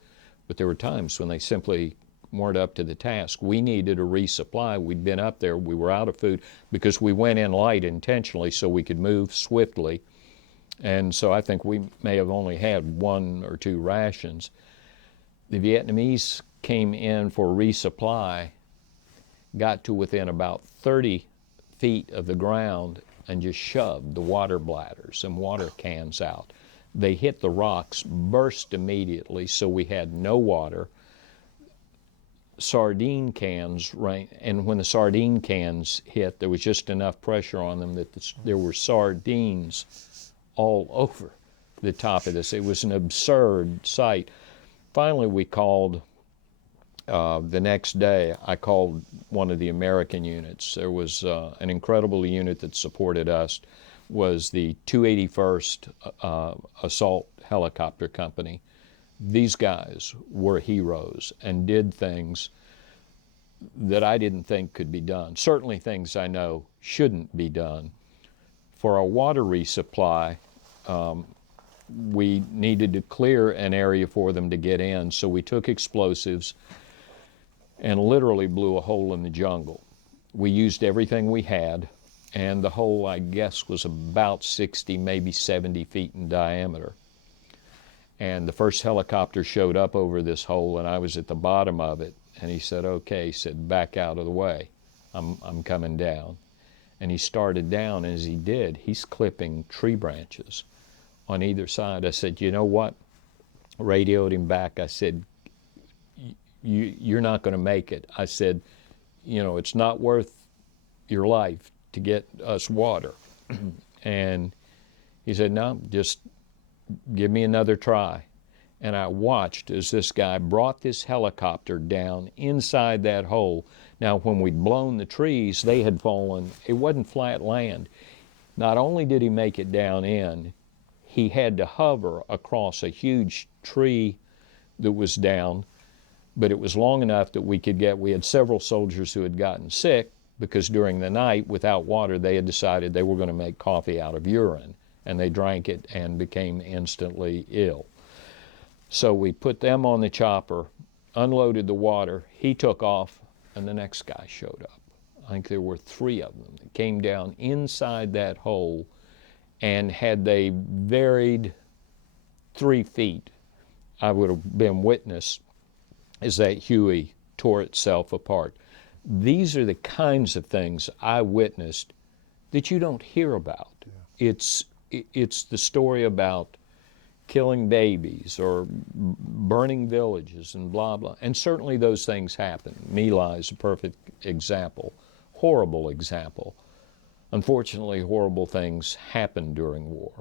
But there were times when they simply weren't up to the task. We needed a resupply. We'd been up there. We were out of food because we went in light intentionally so we could move swiftly. And so I think we may have only had 1 or 2 rations. The Vietnamese came in for resupply, got to within about 30 feet of the ground and just shoved the water bladders and water cans out. They hit the rocks, burst immediately, so we had no water. Sardine cans, and when the sardine cans hit, there was just enough pressure on them that there were sardines all over the top of this. It was an absurd sight. Finally, we called, the next day, I called one of the American units. There was an incredible unit that supported us, was the 281st Assault Helicopter Company. These guys were heroes and did things that I didn't think could be done. Certainly things I know shouldn't be done. For our water resupply, we needed to clear an area for them to get in, so we took explosives and literally blew a hole in the jungle. We used everything we had, and the hole, I guess, was about 60, maybe 70 feet in diameter. And the first helicopter showed up over this hole, and I was at the bottom of it, and he said, okay, he said, back out of the way. I'm coming down. And he started down, and as he did, he's clipping tree branches on either side. I said, you know what? Radioed him back. I said, you're not going to make it. I said, you know, it's not worth your life to get us water. And he said, no, just give me another try. And I watched as this guy brought this helicopter down inside that hole. Now, when we'd blown the trees, they had fallen. It wasn't flat land. Not only did he make it down in, he had to hover across a huge tree that was down, but it was long enough that we had several soldiers who had gotten sick because during the night, without water, they had decided they were going to make coffee out of urine, and they drank it and became instantly ill. So we put them on the chopper, unloaded the water, he took off, and the next guy showed up. I think there were 3 of them that came down inside that hole, and had they varied 3 feet, I would have been witness as that Huey tore itself apart. These are the kinds of things I witnessed that you don't hear about. Yeah. It's the story about killing babies or burning villages and blah, blah. And certainly those things happen. My Lai is a perfect example, horrible example. Unfortunately, horrible things happen during war.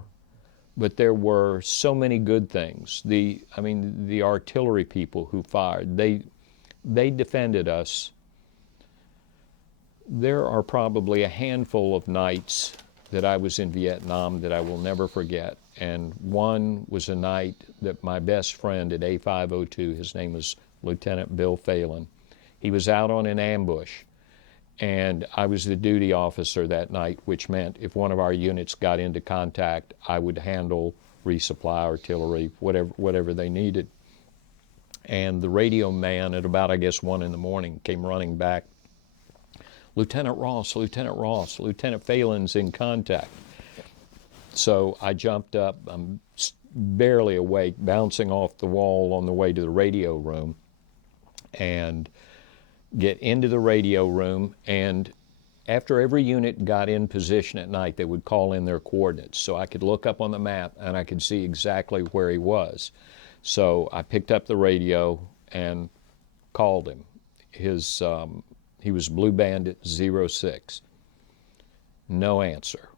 But there were so many good things. The artillery people who fired, they defended us. There are probably a handful of nights that I was in Vietnam that I will never forget. And one was a night that my best friend at A-502, his name was Lieutenant Bill Phelan, he was out on an ambush. And I was the duty officer that night, which meant if one of our units got into contact, I would handle resupply, artillery, whatever they needed. And the radio man at about, I guess, 1 in the morning came running back. Lieutenant Ross, Lieutenant Phelan's in contact. So I jumped up, I'm barely awake, bouncing off the wall on the way to the radio room, and get into the radio room, and after every unit got in position at night, they would call in their coordinates. So I could look up on the map and I could see exactly where he was. So I picked up the radio and called him. He was Blue Bandit 06. No answer.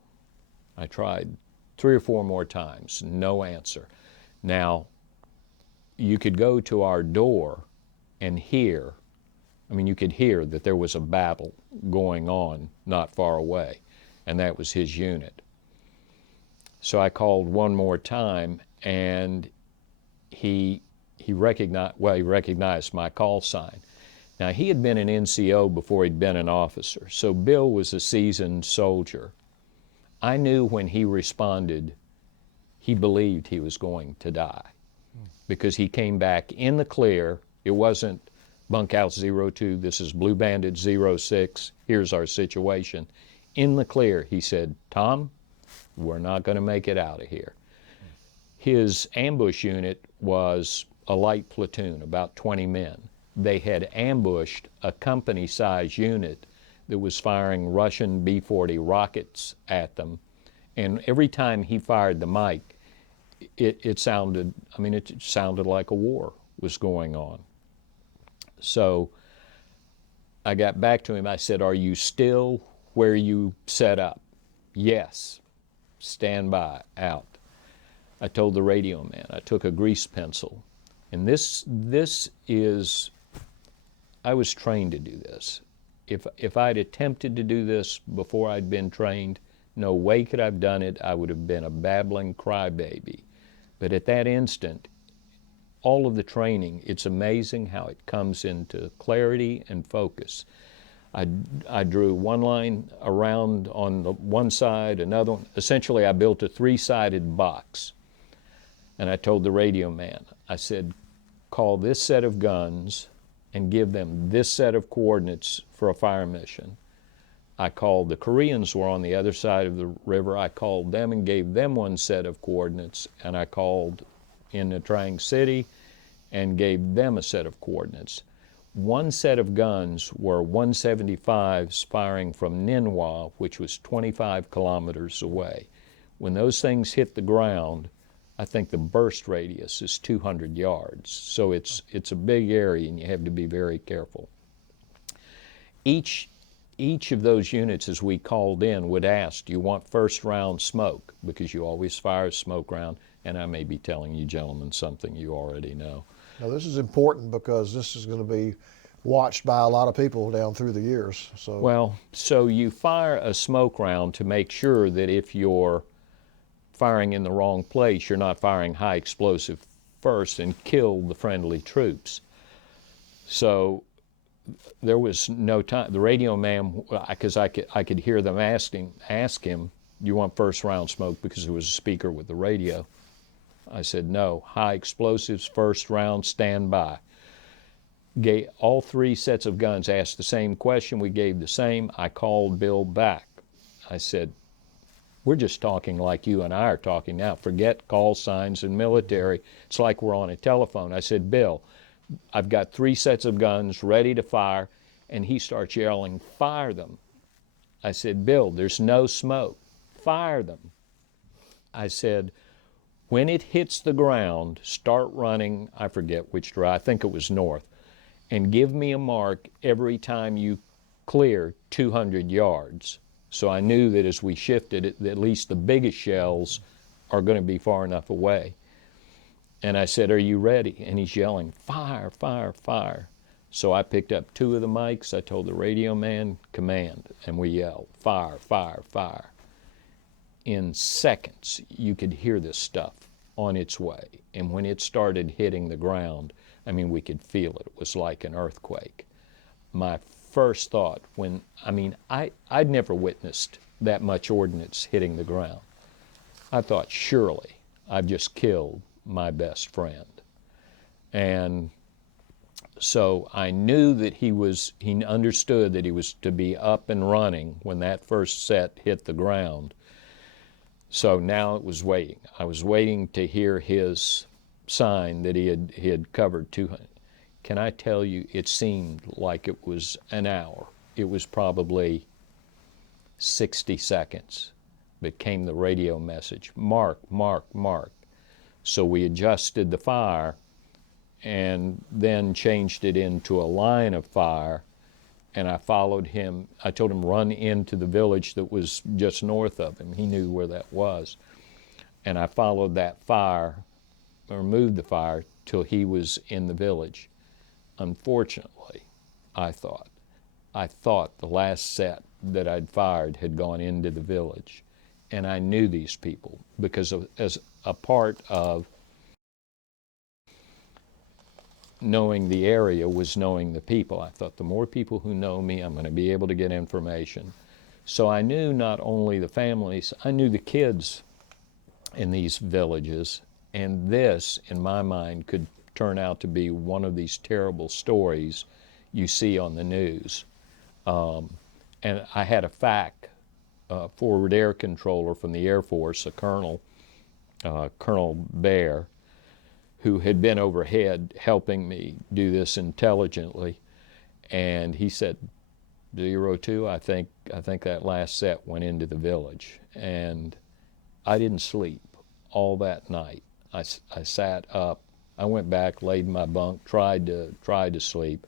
I tried 3 or 4 more times, no answer. Now, you could go to our door and hear, you could hear that there was a battle going on not far away, and that was his unit. So I called one more time, and he recognized my call sign. Now, he had been an NCO before he'd been an officer, so Bill was a seasoned soldier. I knew when he responded, he believed he was going to die, because he came back in the clear. It wasn't bunkhouse 02, this is Blue Bandit 06, here's our situation. In the clear, he said, Tom, we're not going to make it out of here. His ambush unit was a light platoon, about 20 men. They had ambushed a company-sized unit that was firing Russian B-40 rockets at them. And every time he fired the mic, it sounded like a war was going on. So I got back to him. I said, are you still where you set up? Yes. Stand by, out. I told the radio man, I took a grease pencil. And this is, I was trained to do this. If I'd attempted to do this before I'd been trained, no way could I've done it. I would have been a babbling crybaby. But at that instant, all of the training, it's amazing how it comes into clarity and focus. I drew one line around on the one side, another one. Essentially, I built a 3-sided box. And I told the radio man, I said, call this set of guns and give them this set of coordinates for a fire mission. I called, the Koreans were on the other side of the river. I called them and gave them one set of coordinates, and I called in Nha Trang City and gave them a set of coordinates. One set of guns were 175s firing from Ninh Hoa, which was 25 kilometers away. When those things hit the ground, I think the burst radius is 200 yards. So it's a big area, and you have to be very careful. Each of those units, as we called in, would ask, do you want first round smoke? Because you always fire a smoke round, and I may be telling you gentlemen something you already know. Now this is important because this is going to be watched by a lot of people down through the years. So Well, so you fire a smoke round to make sure that if you're firing in the wrong place, you're not firing high explosive first and kill the friendly troops. So there was no time. The radio man, because I could hear them ask him, you want first round smoke, because there was a speaker with the radio. I said, no, high explosives, first round, stand by. All three sets of guns asked the same question. We gave the same. I called Bill back. I said, we're just talking like you and I are talking now. Forget call signs and military. It's like we're on a telephone. I said, Bill, I've got three sets of guns ready to fire. And he starts yelling, fire them. I said, Bill, there's no smoke. Fire them. I said, when it hits the ground, start running, I forget which direction, I think it was north, and give me a mark every time you clear 200 yards. So I knew that as we shifted, at least the biggest shells are going to be far enough away. And I said, are you ready? And he's yelling, fire, fire, fire. So I picked up two of the mics. I told the radio man, command, and we yelled, fire, fire, fire. In seconds, you could hear this stuff on its way. And when it started hitting the ground, I mean, we could feel it. It was like an earthquake. My first thought I'd never witnessed that much ordnance hitting the ground. I thought, surely I've just killed my best friend. And so I knew that he understood that he was to be up and running when that first set hit the ground. So now it was waiting. I was waiting to hear his sign that he had covered 200. Can I tell you, it seemed like it was an hour. It was probably 60 seconds that came the radio message, mark, mark, mark. So we adjusted the fire and then changed it into a line of fire, and I followed him. I told him run into the village that was just north of him. He knew where that was. And I followed that fire, or moved the fire, till he was in the village. Unfortunately, I thought the last set that I'd fired had gone into the village. And I knew these people because as a part of knowing the area was knowing the people. I thought the more people who know me, I'm going to be able to get information. So I knew not only the families, I knew the kids in these villages. And this, in my mind, could turn out to be one of these terrible stories you see on the news. And I had a FAC, forward air controller from the Air Force, a colonel, Colonel Bear, who had been overhead helping me do this intelligently. And he said, 02, I think that last set went into the village. And I didn't sleep all that night. I sat up. I went back, laid in my bunk, tried to sleep.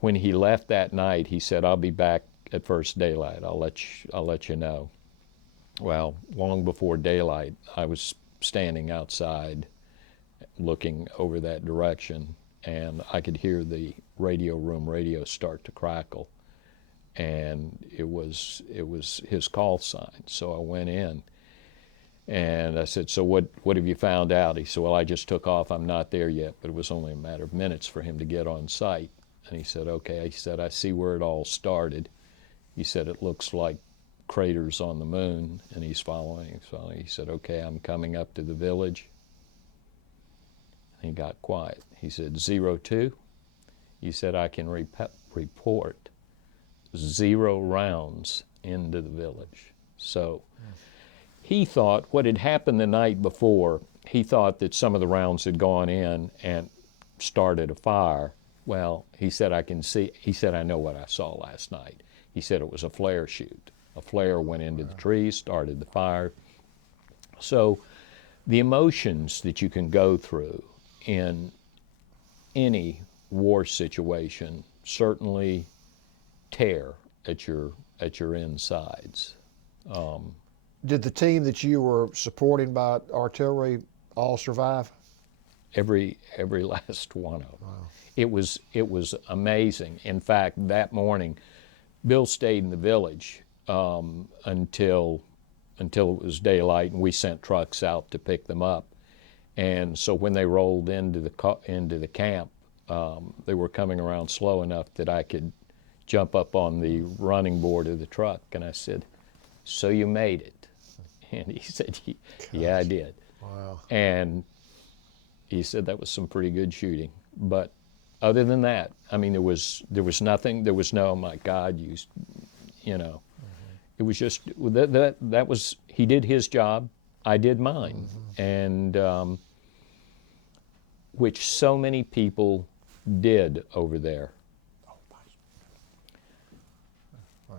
When he left that night, he said, I'll be back at first daylight. I'll let you know. Well, long before daylight, I was standing outside looking over that direction, and I could hear the radio start to crackle. And it was his call sign. So I went in. And I said, so what have you found out? He said, well, I just took off. I'm not there yet. But it was only a matter of minutes for him to get on site. And he said, okay. He said, I see where it all started. He said, it looks like craters on the moon. And he's following. He said, okay, I'm coming up to the village. And he got quiet. He said, 02? He said, I can report 0 rounds into the village. So he thought what had happened the night before, he thought that some of the rounds had gone in and started a fire. Well, he said, I know what I saw last night. He said it was a flare shoot. A flare went into the trees, started the fire. So the emotions that you can go through in any war situation certainly tear at your insides. Did the team that you were supporting by artillery all survive? every last one of them. Wow. It was amazing. In fact, that morning, Bill stayed in the village until it was daylight, and we sent trucks out to pick them up. And so when they rolled into the camp, they were coming around slow enough that I could jump up on the running board of the truck. And I said, "So you made it?" And he said, "Yeah, I did." Wow. And he said that was some pretty good shooting. But other than that, I mean, there was nothing. There was no, "Oh my God, you know." It was just that was, he did his job, I did mine, and which so many people did over there. Wow.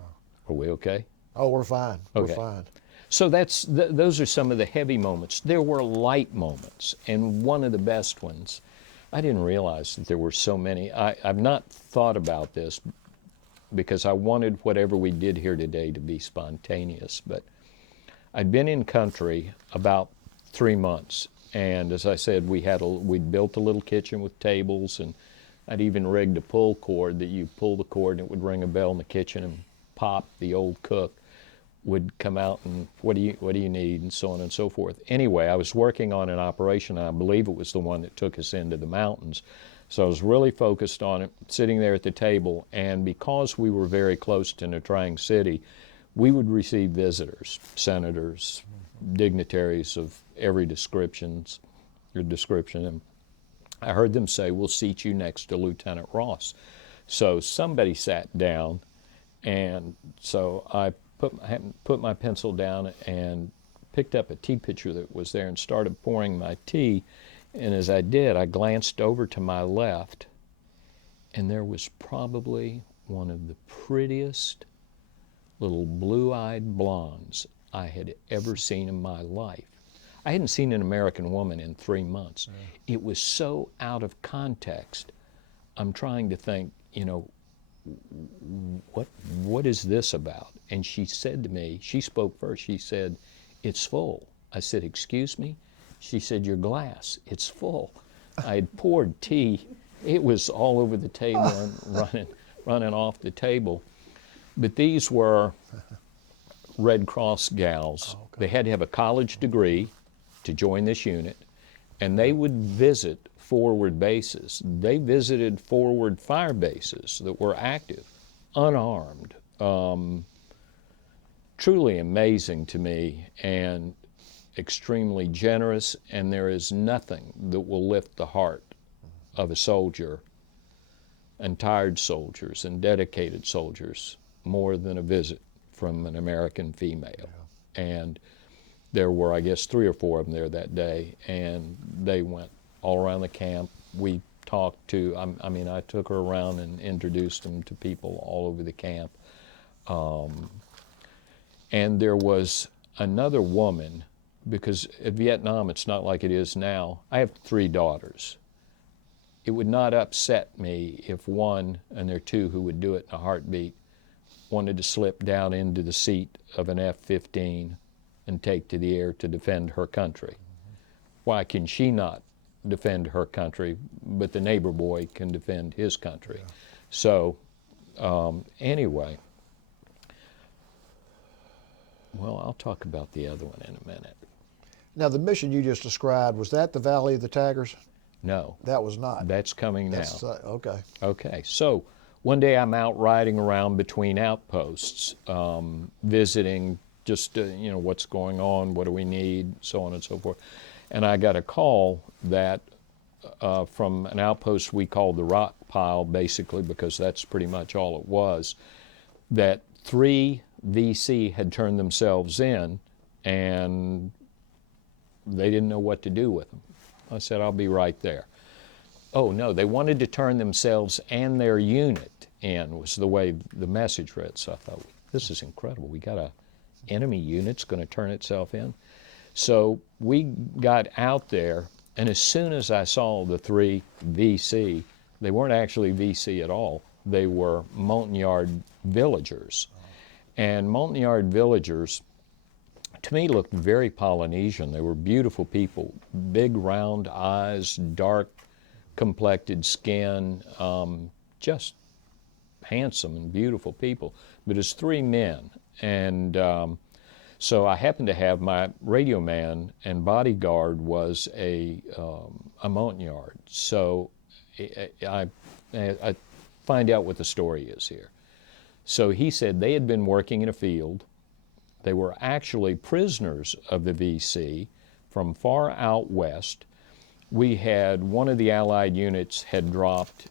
Are we okay? Oh, we're fine. Okay. We're fine. So those are some of the heavy moments. There were light moments, and one of the best ones, I didn't realize that there were so many. I've not thought about this because I wanted whatever we did here today to be spontaneous, but I'd been in country about 3 months, and as I said, we'd built a little kitchen with tables, and I'd even rigged a pull cord that you pull the cord and it would ring a bell in the kitchen, and Pop, the old cook, would come out and, what do you need, and so on and so forth. Anyway, I was working on an operation, and I believe it was the one that took us into the mountains. So I was really focused on it, sitting there at the table, and because we were very close to Nha Trang City, we would receive visitors, senators, dignitaries of every description, and I heard them say, "We'll seat you next to Lieutenant Ross." So somebody sat down, and so I put my pencil down and picked up a tea pitcher that was there and started pouring my tea. And as I did, I glanced over to my left, and there was probably one of the prettiest little blue-eyed blondes I had ever seen in my life. I hadn't seen an American woman in 3 months. Yeah. It was so out of context. I'm trying to think, what is this about? And she said to me, she spoke first, she said, "It's full." I said, "Excuse me?" She said, "Your glass, it's full." I had poured tea. It was all over the table and running off the table. But these were Red Cross gals. Oh, okay. They had to have a college degree to join this unit, and they would visit forward bases. They visited forward fire bases that were active, unarmed. Truly amazing to me, and extremely generous, and there is nothing that will lift the heart of a soldier, and tired soldiers and dedicated soldiers, more than a visit from an American female. Yeah. And there were, I guess, 3 or 4 of them there that day, and they went all around the camp. We talked to, I took her around and introduced them to people all over the camp. And there was another woman, because at Vietnam it's not like it is now. I have 3 daughters. It would not upset me if one, and there are 2 who would do it in a heartbeat, wanted to slip down into the seat of an F-15 and take to the air to defend her country. Mm-hmm. Why can she not defend her country, but the neighbor boy can defend his country? Yeah. So anyway, well, I'll talk about the other one in a minute. Now, the mission you just described, was that the Valley of the Taggers? No. That was not. That's coming now. Okay. Okay. So one day I'm out riding around between outposts, visiting just, what's going on, what do we need, so on and so forth. And I got a call that from an outpost we called the rock pile, basically, because that's pretty much all it was, that 3 VC had turned themselves in, and they didn't know what to do with them. I said, "I'll be right there." Oh, no, they wanted to turn themselves and their unit in, was the way the message read. So I thought, this is incredible. We got a enemy unit's going to turn itself in. So we got out there, and as soon as I saw the 3 VC, they weren't actually VC at all. They were Montagnard villagers. And Montagnard villagers to me looked very Polynesian. They were beautiful people, big round eyes, dark complected skin, just handsome and beautiful people. But it's 3 men, and so I happened to have my radio man and bodyguard was a Montagnard. So I find out what the story is here. So he said they had been working in a field. They were actually prisoners of the VC from far out west. We had, one of the Allied units had dropped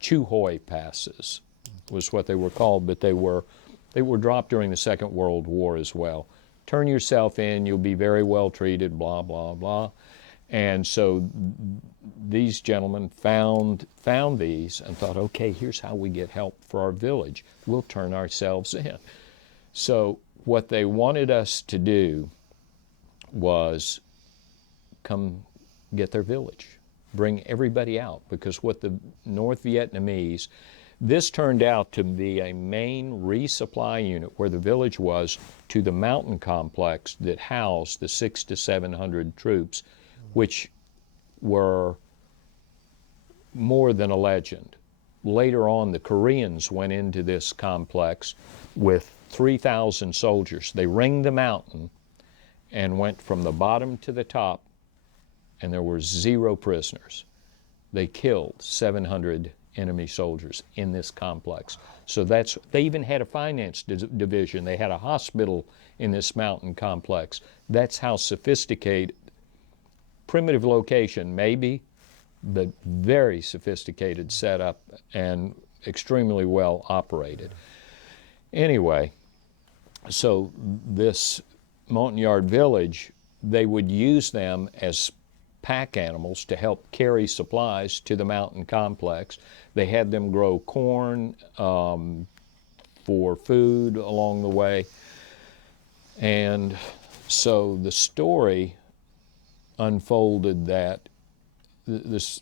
Chuhoi passes, was what they were called, but they were dropped during the Second World War as well. Turn yourself in, you'll be very well treated, blah, blah, blah. And so these gentlemen found these and thought, okay, here's how we get help for our village. We'll turn ourselves in. So what they wanted us to do was come get their village, bring everybody out, because what the North Vietnamese, this turned out to be a main resupply unit where the village was to the mountain complex that housed the 600 to 700 troops, which were more than a legend. Later on, the Koreans went into this complex with 3,000 soldiers. They ringed the mountain and went from the bottom to the top, and there were 0 prisoners. They killed 700 enemy soldiers in this complex. So they even had a finance division. They had a hospital in this mountain complex. That's how sophisticated, primitive location maybe, but very sophisticated setup and extremely well operated. Anyway, so this Montagnard village, they would use them as pack animals to help carry supplies to the mountain complex. They had them grow corn for food along the way. And so the story unfolded that this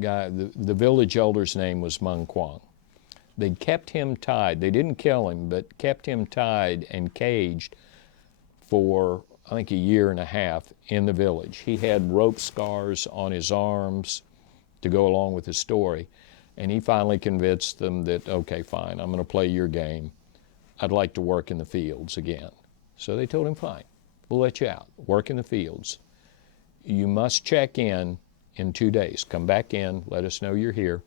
guy, the village elder's name was Mung Quang. They kept him tied. They didn't kill him, but kept him tied and caged for, I think, 1.5 years in the village. He had rope scars on his arms to go along with his story. And he finally convinced them that, okay, fine, I'm going to play your game. I'd like to work in the fields again. So they told him, fine, we'll let you out. Work in the fields. You must check in 2 days. Come back in, let us know you're here,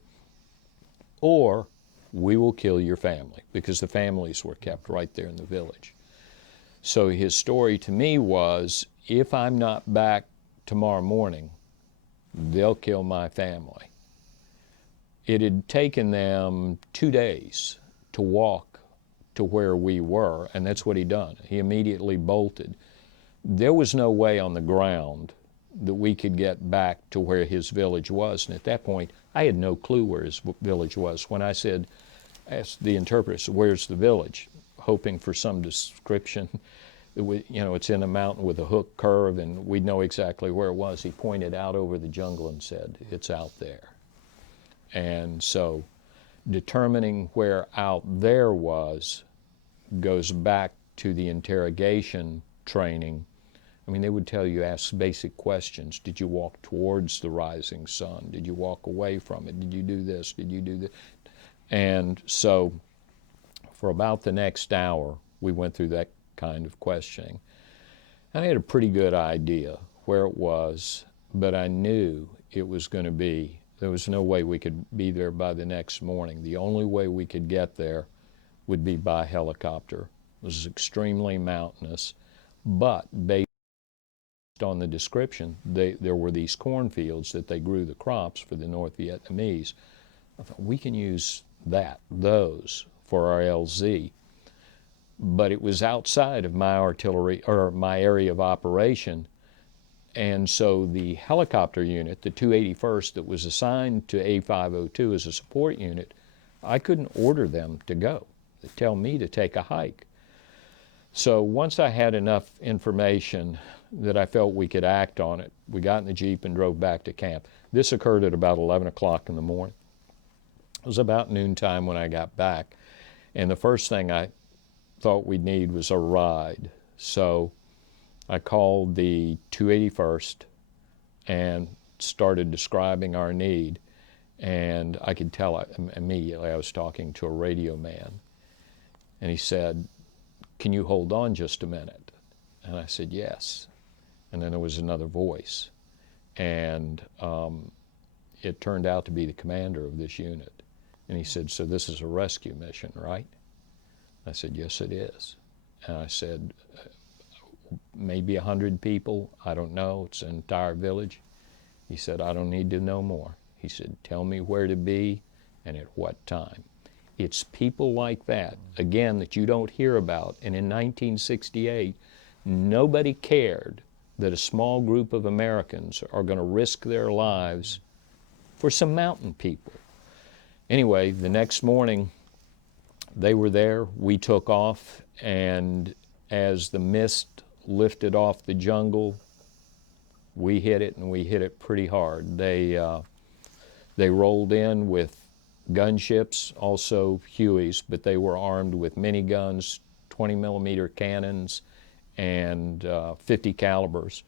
or we will kill your family, because the families were kept right there in the village. So his story to me was, if I'm not back tomorrow morning, they'll kill my family. It had taken them 2 days to walk to where we were, and that's what he'd done. He immediately bolted. There was no way on the ground that we could get back to where his village was, and at that point, I had no clue where his village was. When I said, asked the interpreter, where's the village? Hoping for some description. It's in a mountain with a hook curve, and we'd know exactly where it was. He pointed out over the jungle and said, it's out there. And so determining where out there was goes back to the interrogation training. I mean, they would tell you, ask basic questions. Did you walk towards the rising sun? Did you walk away from it? Did you do this? Did you do that? And so for about the next hour, we went through that kind of questioning. And I had a pretty good idea where it was, but I knew it was going to be, there was no way we could be there by the next morning. The only way we could get there would be by helicopter. It was extremely mountainous, but based on the description, there were these cornfields that they grew the crops for the North Vietnamese. I thought, we can use those for our LZ. But it was outside of my artillery, or my area of operation. And so the helicopter unit, the 281st that was assigned to A-502 as a support unit, I couldn't order them to go. They tell me to take a hike. So once I had enough information that I felt we could act on it, we got in the Jeep and drove back to camp. This occurred at about 11 o'clock in the morning. It was about noontime when I got back. And the first thing I thought we'd need was a ride. So I called the 281st and started describing our need. And I could tell immediately I was talking to a radio man. And he said, "Can you hold on just a minute?" And I said, "Yes." And then there was another voice. And it turned out to be the commander of this unit. And he said, "So this is a rescue mission, right?" I said, "Yes, it is." And I said, "Maybe 100 people, I don't know, it's an entire village." He said, "I don't need to know more." He said, "Tell me where to be and at what time." It's people like that, again, that you don't hear about. And in 1968, nobody cared that a small group of Americans are going to risk their lives for some mountain people. Anyway, the next morning, they were there, we took off, and as the mist lifted off the jungle, we hit it, and we hit it pretty hard. They rolled in with gunships, also Hueys, but they were armed with miniguns, 20-millimeter cannons, and 50 calibers.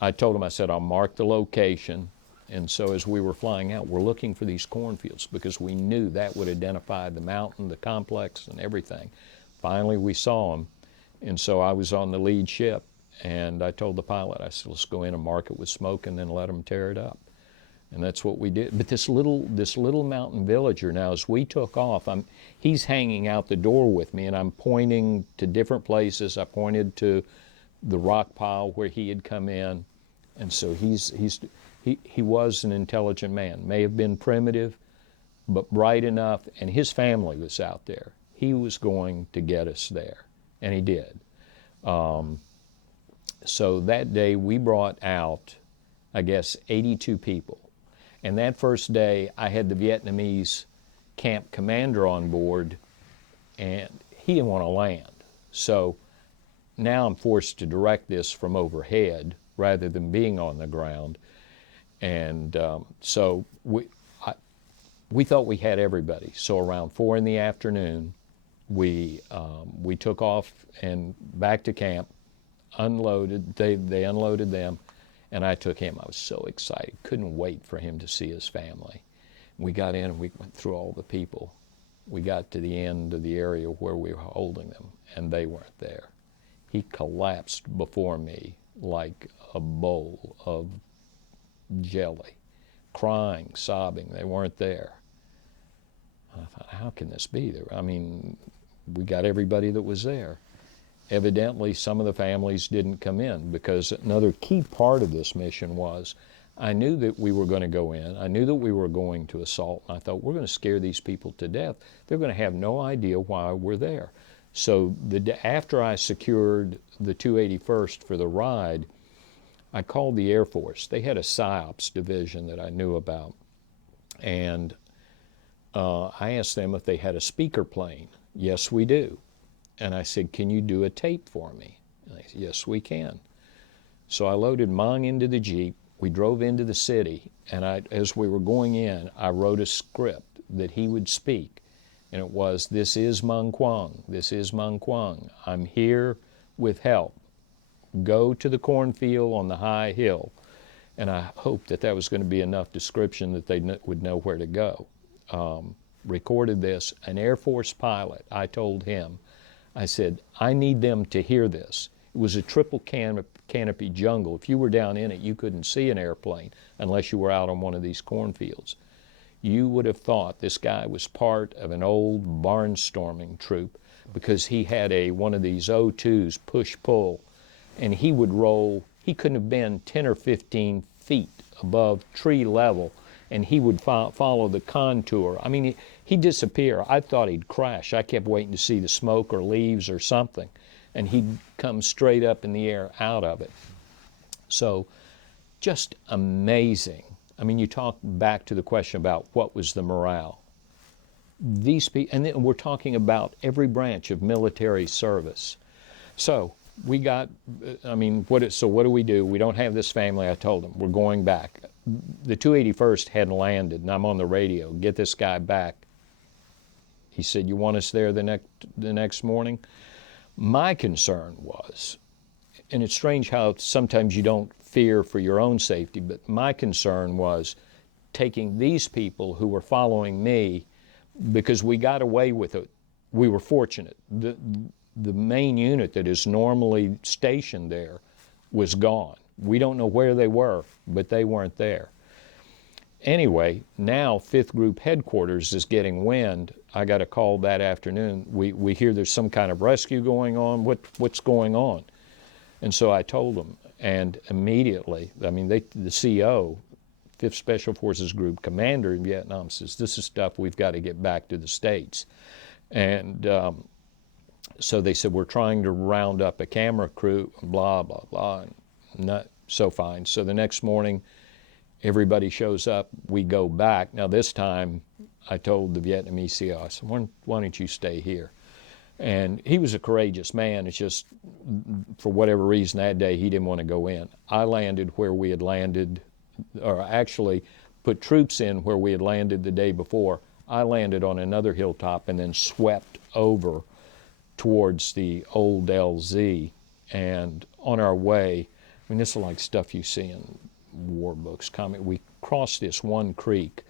I told them, I said, "I'll mark the location." And so as we were flying out, we're looking for these cornfields because we knew that would identify the mountain, the complex, and everything. Finally, we saw them. And so I was on the lead ship, and I told the pilot, I said, "Let's go in and mark it with smoke and then let them tear it up." And that's what we did. But this little mountain villager, now as we took off, he's hanging out the door with me, and I'm pointing to different places. I pointed to the rock pile where he had come in. And so he was an intelligent man. May have been primitive, but bright enough, and his family was out there. He was going to get us there, and he did. So that day we brought out, I guess, 82 people. And that first day I had the Vietnamese camp commander on board, and he didn't want to land. So now I'm forced to direct this from overhead rather than being on the ground. And so we thought we had everybody. So around 4 in the afternoon, we took off and back to camp, unloaded. They unloaded them, and I took him. I was so excited, couldn't wait for him to see his family. We got in and we went through all the people. We got to the end of the area where we were holding them, and they weren't there. He collapsed before me like a bowl of jelly, crying, sobbing. They weren't there. I thought, how can this be? I mean, we got everybody that was there. Evidently, some of the families didn't come in, because another key part of this mission was I knew that we were going to go in. I knew that we were going to assault. And I thought, we're going to scare these people to death. They're going to have no idea why we're there. So after I secured the 281st for the ride, I called the Air Force. They had a PSYOPs division that I knew about. And I asked them if they had a speaker plane. Yes, we do. And I said, "Can you do a tape for me?" And they said, "Yes, we can." So I loaded Mong into the Jeep. We drove into the city. And as we were going in, I wrote a script that he would speak. And it was, "This is Mong Quang. This is Mong Quang. I'm here with help. Go to the cornfield on the high hill." And I hoped that that was going to be enough description that they would know where to go. Recorded this. An Air Force pilot, I told him, I said, "I need them to hear this." It was a triple canopy jungle. If you were down in it, you couldn't see an airplane unless you were out on one of these cornfields. You would have thought this guy was part of an old barnstorming troop, because he had one of these O2s, push-pull, and he would roll. He couldn't have been 10 or 15 feet above tree level, and he would follow the contour. I mean, he'd disappear. I thought he'd crash. I kept waiting to see the smoke or leaves or something, and he'd come straight up in the air out of it. So just amazing. I mean, you talk back to the question about what was the morale. These people, and then we're talking about every branch of military service. So we got, I mean, so what do? We don't have this family. I told them, we're going back. The 281st hadn't landed, and I'm on the radio, "Get this guy back." He said, "You want us there the next morning?" My concern was, and it's strange how sometimes you don't fear for your own safety, but my concern was taking these people who were following me, because we got away with it. We were fortunate. The main unit that is normally stationed there was gone. We don't know where they were, but they weren't there. Anyway, now 5th Group Headquarters is getting wind. I got a call that afternoon. We hear there's some kind of rescue going on. What's going on? And so I told them, and immediately, I mean, the CO, 5th Special Forces Group commander in Vietnam, says, this is stuff we've got to get back to the States. And so they said, we're trying to round up a camera crew, blah, blah, blah, and not so fine. So the next morning, everybody shows up, we go back. Now this time, I told the Vietnamese CO, I said, why don't you stay here? And he was a courageous man. It's just, for whatever reason that day, he didn't want to go in. I landed where we had landed, or actually put troops in where we had landed the day before. I landed on another hilltop and then swept over towards the old LZ. And on our way, I mean, this is like stuff you see in war books. We crossed this one creek,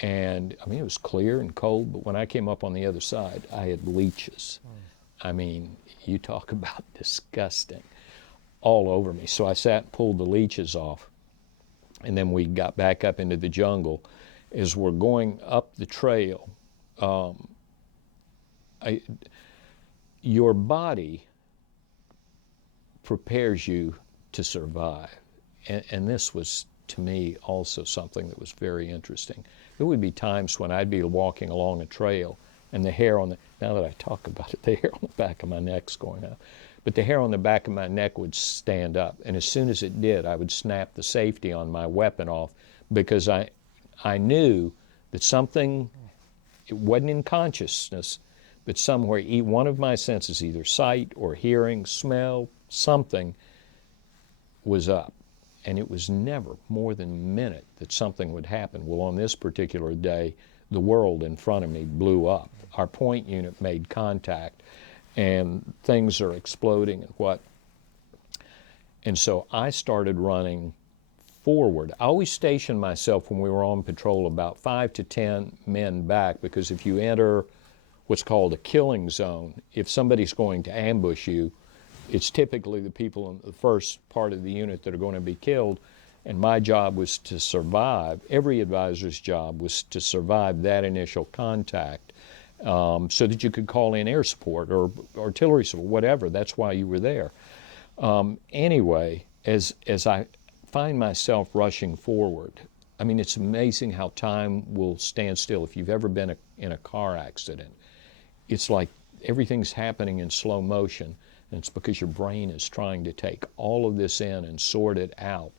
and I mean, it was clear and cold, but when I came up on the other side, I had leeches. I mean, you talk about disgusting, all over me. So I sat and pulled the leeches off, and then we got back up into the jungle. As we're going up the trail, your body prepares you to survive. And this was, to me, also something that was very interesting. There would be times when I'd be walking along a trail, and the hair on the, now that I talk about it, the hair on the back of my neck's going up. But the hair on the back of my neck would stand up. And as soon as it did, I would snap the safety on my weapon off, because I knew that something, it wasn't in consciousness, but somewhere, one of my senses, either sight or hearing, smell, something was up. And it was never more than a minute that something would happen. Well, on this particular day, the world in front of me blew up. Our point unit made contact, and things are exploding and what. And so I started running forward. I always stationed myself when we were on patrol about 5 to 10 men back, because if you enter what's called a killing zone, if somebody's going to ambush you, it's typically the people in the first part of the unit that are going to be killed, and my job was to survive. Every advisor's job was to survive that initial contact, so that you could call in air support or artillery support, whatever. That's why you were there. Anyway, as I find myself rushing forward, I mean, it's amazing how time will stand still. If you've ever been in a car accident, it's like everything's happening in slow motion. And it's because your brain is trying to take all of this in and sort it out.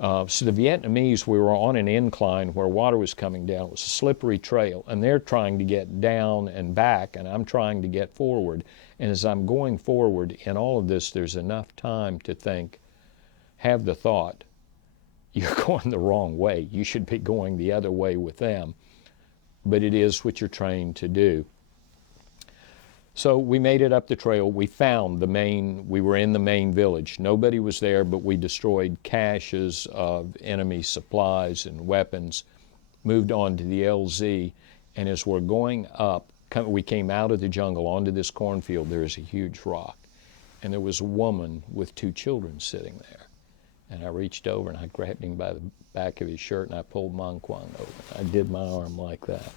So the Vietnamese, we were on an incline where water was coming down. It was a slippery trail, and they're trying to get down and back, and I'm trying to get forward. And as I'm going forward in all of this, there's enough time to think, have the thought, you're going the wrong way. You should be going the other way with them. But it is what you're trained to do. So we made it up the trail. We found we were in the main village. Nobody was there, but we destroyed caches of enemy supplies and weapons, moved on to the LZ, and as we're going up, we came out of the jungle onto this cornfield. There is a huge rock, and there was a woman with 2 children sitting there. And I reached over and I grabbed him by the back of his shirt and I pulled Mang Quang over. I did my arm like that.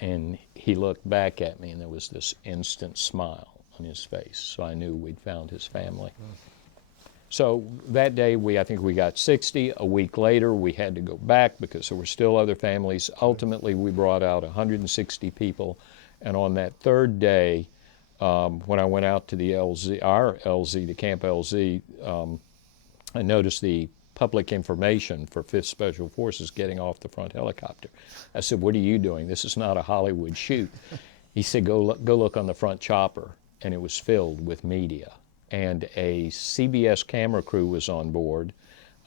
And he looked back at me, and there was this instant smile on his face. So I knew we'd found his family. So that day, I think we got 60. A week later, we had to go back because there were still other families. Ultimately, we brought out 160 people. And on that third day, when I went out to the LZ, our LZ, the Camp LZ, I noticed the public information for 5th Special Forces getting off the front helicopter. I said, what are you doing? This is not a Hollywood shoot. He said, go look on the front chopper. And it was filled with media. And a CBS camera crew was on board,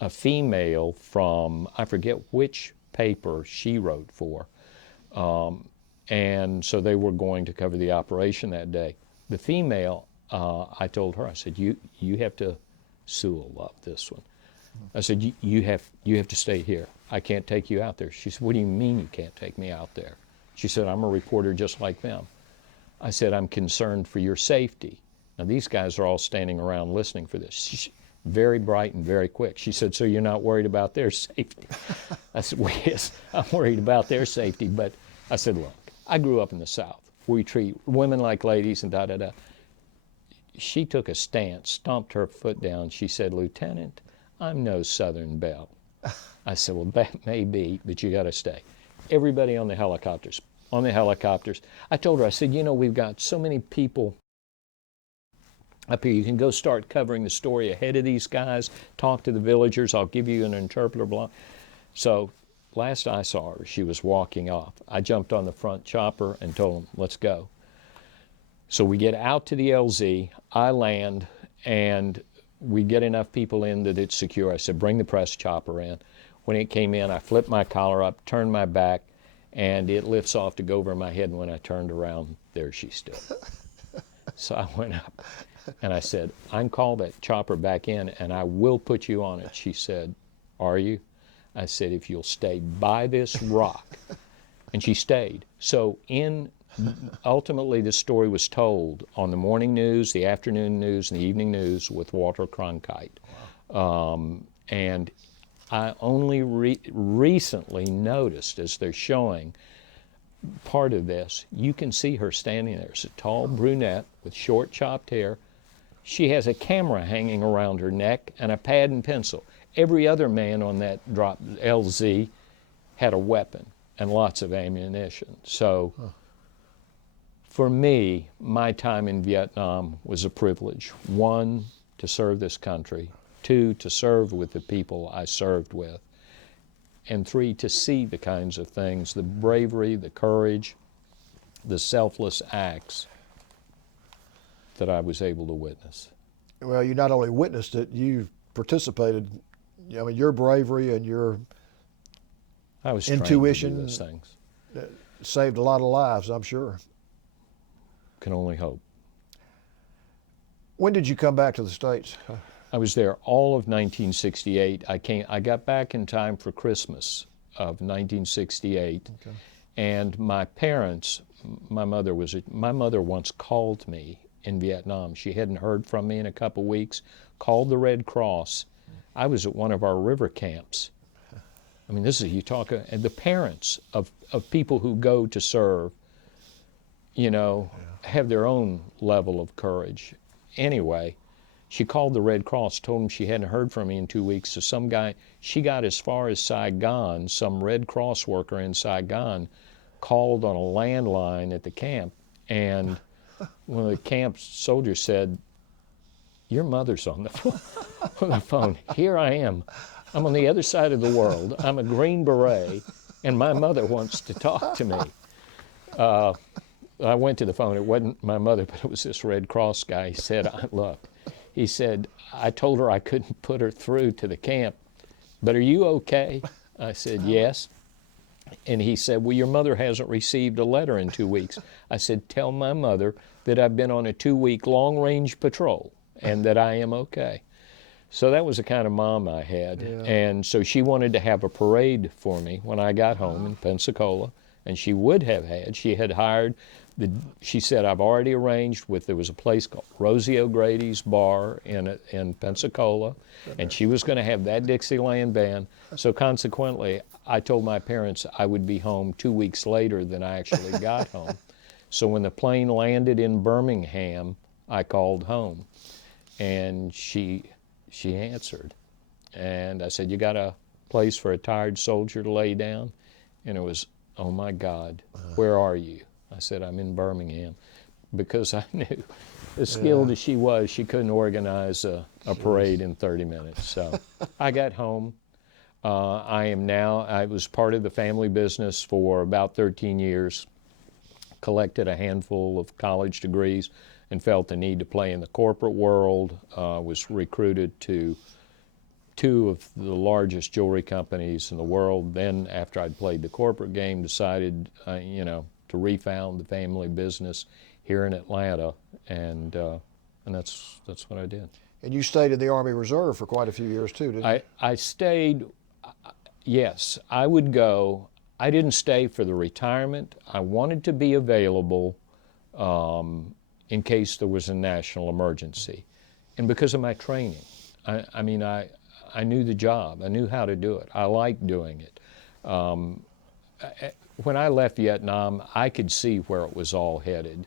a female from, I forget which paper she wrote for. And so they were going to cover the operation that day. The female, I told her, I said, you have to, Sue will love this one. I said, you have to stay here. I can't take you out there. She said, what do you mean you can't take me out there? She said, I'm a reporter just like them. I said, I'm concerned for your safety. Now, these guys are all standing around listening for this. She's very bright and very quick. She said, so you're not worried about their safety? I said, well, yes, I'm worried about their safety. But I said, look, I grew up in the South. We treat women like ladies and da-da-da. She took a stance, stomped her foot down. She said, Lieutenant, I'm no Southern belle. I said, well, that may be, but you got to stay. Everybody on the helicopters. I told her, I said, you know, we've got so many people up here. You can go start covering the story ahead of these guys, talk to the villagers. I'll give you an interpreter block. So last I saw her, she was walking off. I jumped on the front chopper and told them, let's go. So we get out to the LZ, I land, and we get enough people in that it's secure. I said, bring the press chopper in. When it came in, I flipped my collar up, turned my back, and it lifts off to go over my head, and when I turned around, there she stood. So I went up, and I said, I can call that chopper back in, and I will put you on it. She said, are you? I said, if you'll stay by this rock. And she stayed. So ultimately, this story was told on the morning news, the afternoon news, and the evening news with Walter Cronkite. Wow. And I only recently noticed, as they're showing part of this, you can see her standing there. It's a tall brunette with short chopped hair. She has a camera hanging around her neck and a pad and pencil. Every other man on that drop LZ had a weapon and lots of ammunition. So for me, my time in Vietnam was a privilege. One, to serve this country. Two, to serve with the people I served with. And three, to see the kinds of things, the bravery, the courage, the selfless acts that I was able to witness. Well, you not only witnessed it, you participated. I mean, your bravery and your intuition to do those things. Saved a lot of lives, I'm sure. Can only hope. When did you come back to the States? I was there all of 1968. I got back in time for Christmas of 1968. Okay. And my parents, my mother once called me in Vietnam. She hadn't heard from me in a couple weeks, called the Red Cross. I was at one of our river camps. I mean, and the parents of people who go to serve, you know, have their own level of courage. Anyway, she called the Red Cross, told them she hadn't heard from me in 2 weeks. So she got as far as Saigon. Some Red Cross worker in Saigon called on a landline at the camp, and one of the camp soldiers said, your mother's on the phone. Here I am. I'm on the other side of the world. I'm a Green Beret, and my mother wants to talk to me. I went to the phone. It wasn't my mother, but it was this Red Cross guy. He said, look, he said, I told her I couldn't put her through to the camp, but are you okay? I said, yes. And he said, well, your mother hasn't received a letter in 2 weeks. I said, tell my mother that I've been on a 2-week long-range patrol and that I am okay. So that was the kind of mom I had. Yeah. And so she wanted to have a parade for me when I got home in Pensacola, and she would have had. She had hired, she said, I've already arranged there was a place called Rosie O'Grady's Bar in Pensacola, and she was going to have that Dixieland band. So consequently, I told my parents I would be home 2 weeks later than I actually got home. So when the plane landed in Birmingham, I called home, and she answered. And I said, you got a place for a tired soldier to lay down? And it was, oh my God, where are you? I said, I'm in Birmingham. Because I knew, as skilled as she was, she couldn't organize a parade in 30 minutes. So I got home. I was part of the family business for about 13 years, collected a handful of college degrees, and felt the need to play in the corporate world. Was recruited to 2 of the largest jewelry companies in the world. Then, after I'd played the corporate game, decided, to refound the family business here in Atlanta, and And that's what I did. And you stayed in the Army Reserve for quite a few years too, didn't you? I stayed, yes, I would go. I didn't stay for the retirement. I wanted to be available in case there was a national emergency. And because of my training. I mean, I knew the job. I knew how to do it. I liked doing it. When I left Vietnam, I could see where it was all headed.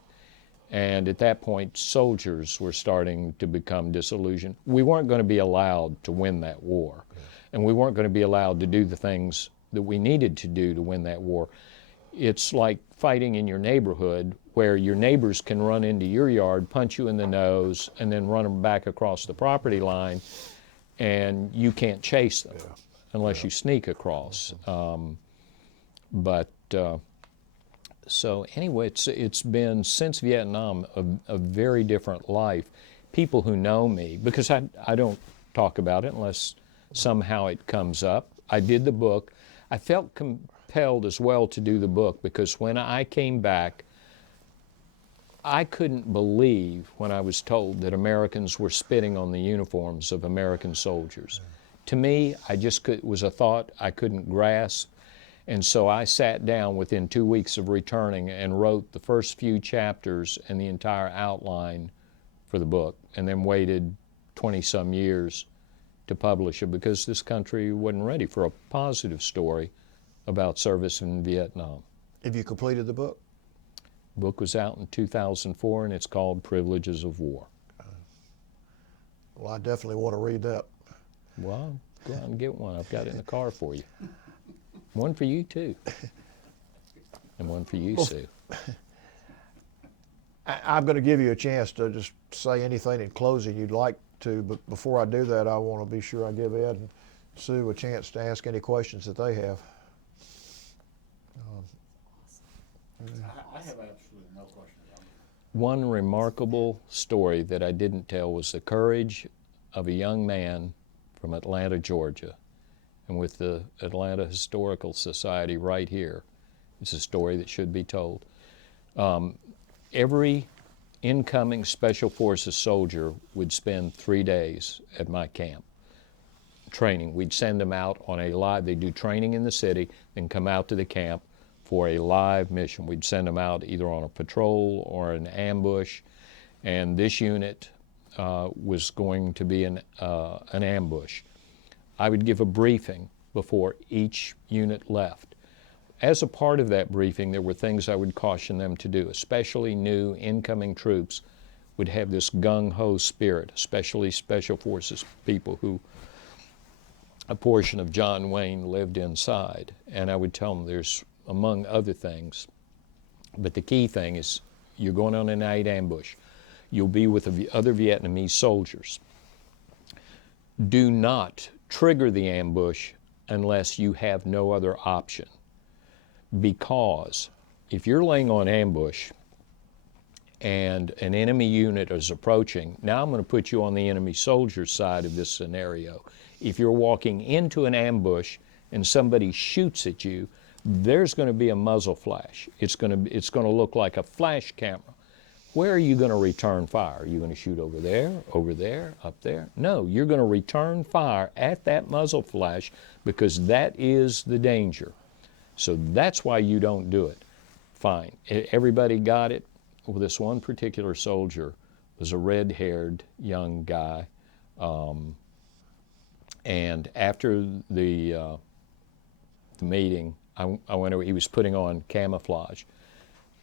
And at that point, soldiers were starting to become disillusioned. We weren't going to be allowed to win that war. And we weren't going to be allowed to do the things that we needed to do to win that war. It's like fighting in your neighborhood where your neighbors can run into your yard, punch you in the nose, and then run them back across the property line, and you can't chase them unless you sneak across. So anyway, it's been, since Vietnam, a very different life. People who know me, because I don't talk about it unless somehow it comes up. I did the book. I felt compelled as well to do the book because when I came back, I couldn't believe when I was told that Americans were spitting on the uniforms of American soldiers. To me, it was a thought I couldn't grasp. And so I sat down within 2 weeks of returning and wrote the first few chapters and the entire outline for the book, and then waited 20-some years to publish it because this country wasn't ready for a positive story about service in Vietnam. Have you completed the book? The book was out in 2004, and it's called Privileges of War. Well, I definitely want to read that. Well, go out and get one. I've got it in the car for you. One for you, too. And one for you, Sue. I'm going to give you a chance to just say anything in closing you'd like to, but before I do that, I want to be sure I give Ed and Sue a chance to ask any questions that they have. I have absolutely no question about it. One remarkable story that I didn't tell was the courage of a young man from Atlanta, Georgia. And with the Atlanta Historical Society right here, it's a story that should be told. Every incoming Special Forces soldier would spend 3 days at my camp training. We'd send them out on a live, they do training in the city, then come out to the camp for a live mission. We'd send them out either on a patrol or an ambush, and this unit was going to be an ambush. I would give a briefing before each unit left. As a part of that briefing, there were things I would caution them to do, especially new incoming troops would have this gung-ho spirit, especially Special Forces people who a portion of John Wayne lived inside. And I would tell them there's, among other things, but the key thing is you're going on a night ambush. You'll be with the other Vietnamese soldiers. Do not trigger the ambush unless you have no other option. Because if you're laying on ambush and an enemy unit is approaching, now I'm going to put you on the enemy soldier's side of this scenario. If you're walking into an ambush and somebody shoots at you, there's going to be a muzzle flash. It's going to look like a flash camera. Where are you going to return fire? Are you going to shoot over there, up there? No, you're going to return fire at that muzzle flash because that is the danger. So that's why you don't do it. Fine. Everybody got it. Well, this one particular soldier was a red-haired young guy. And after the meeting, I went over, he was putting on camouflage.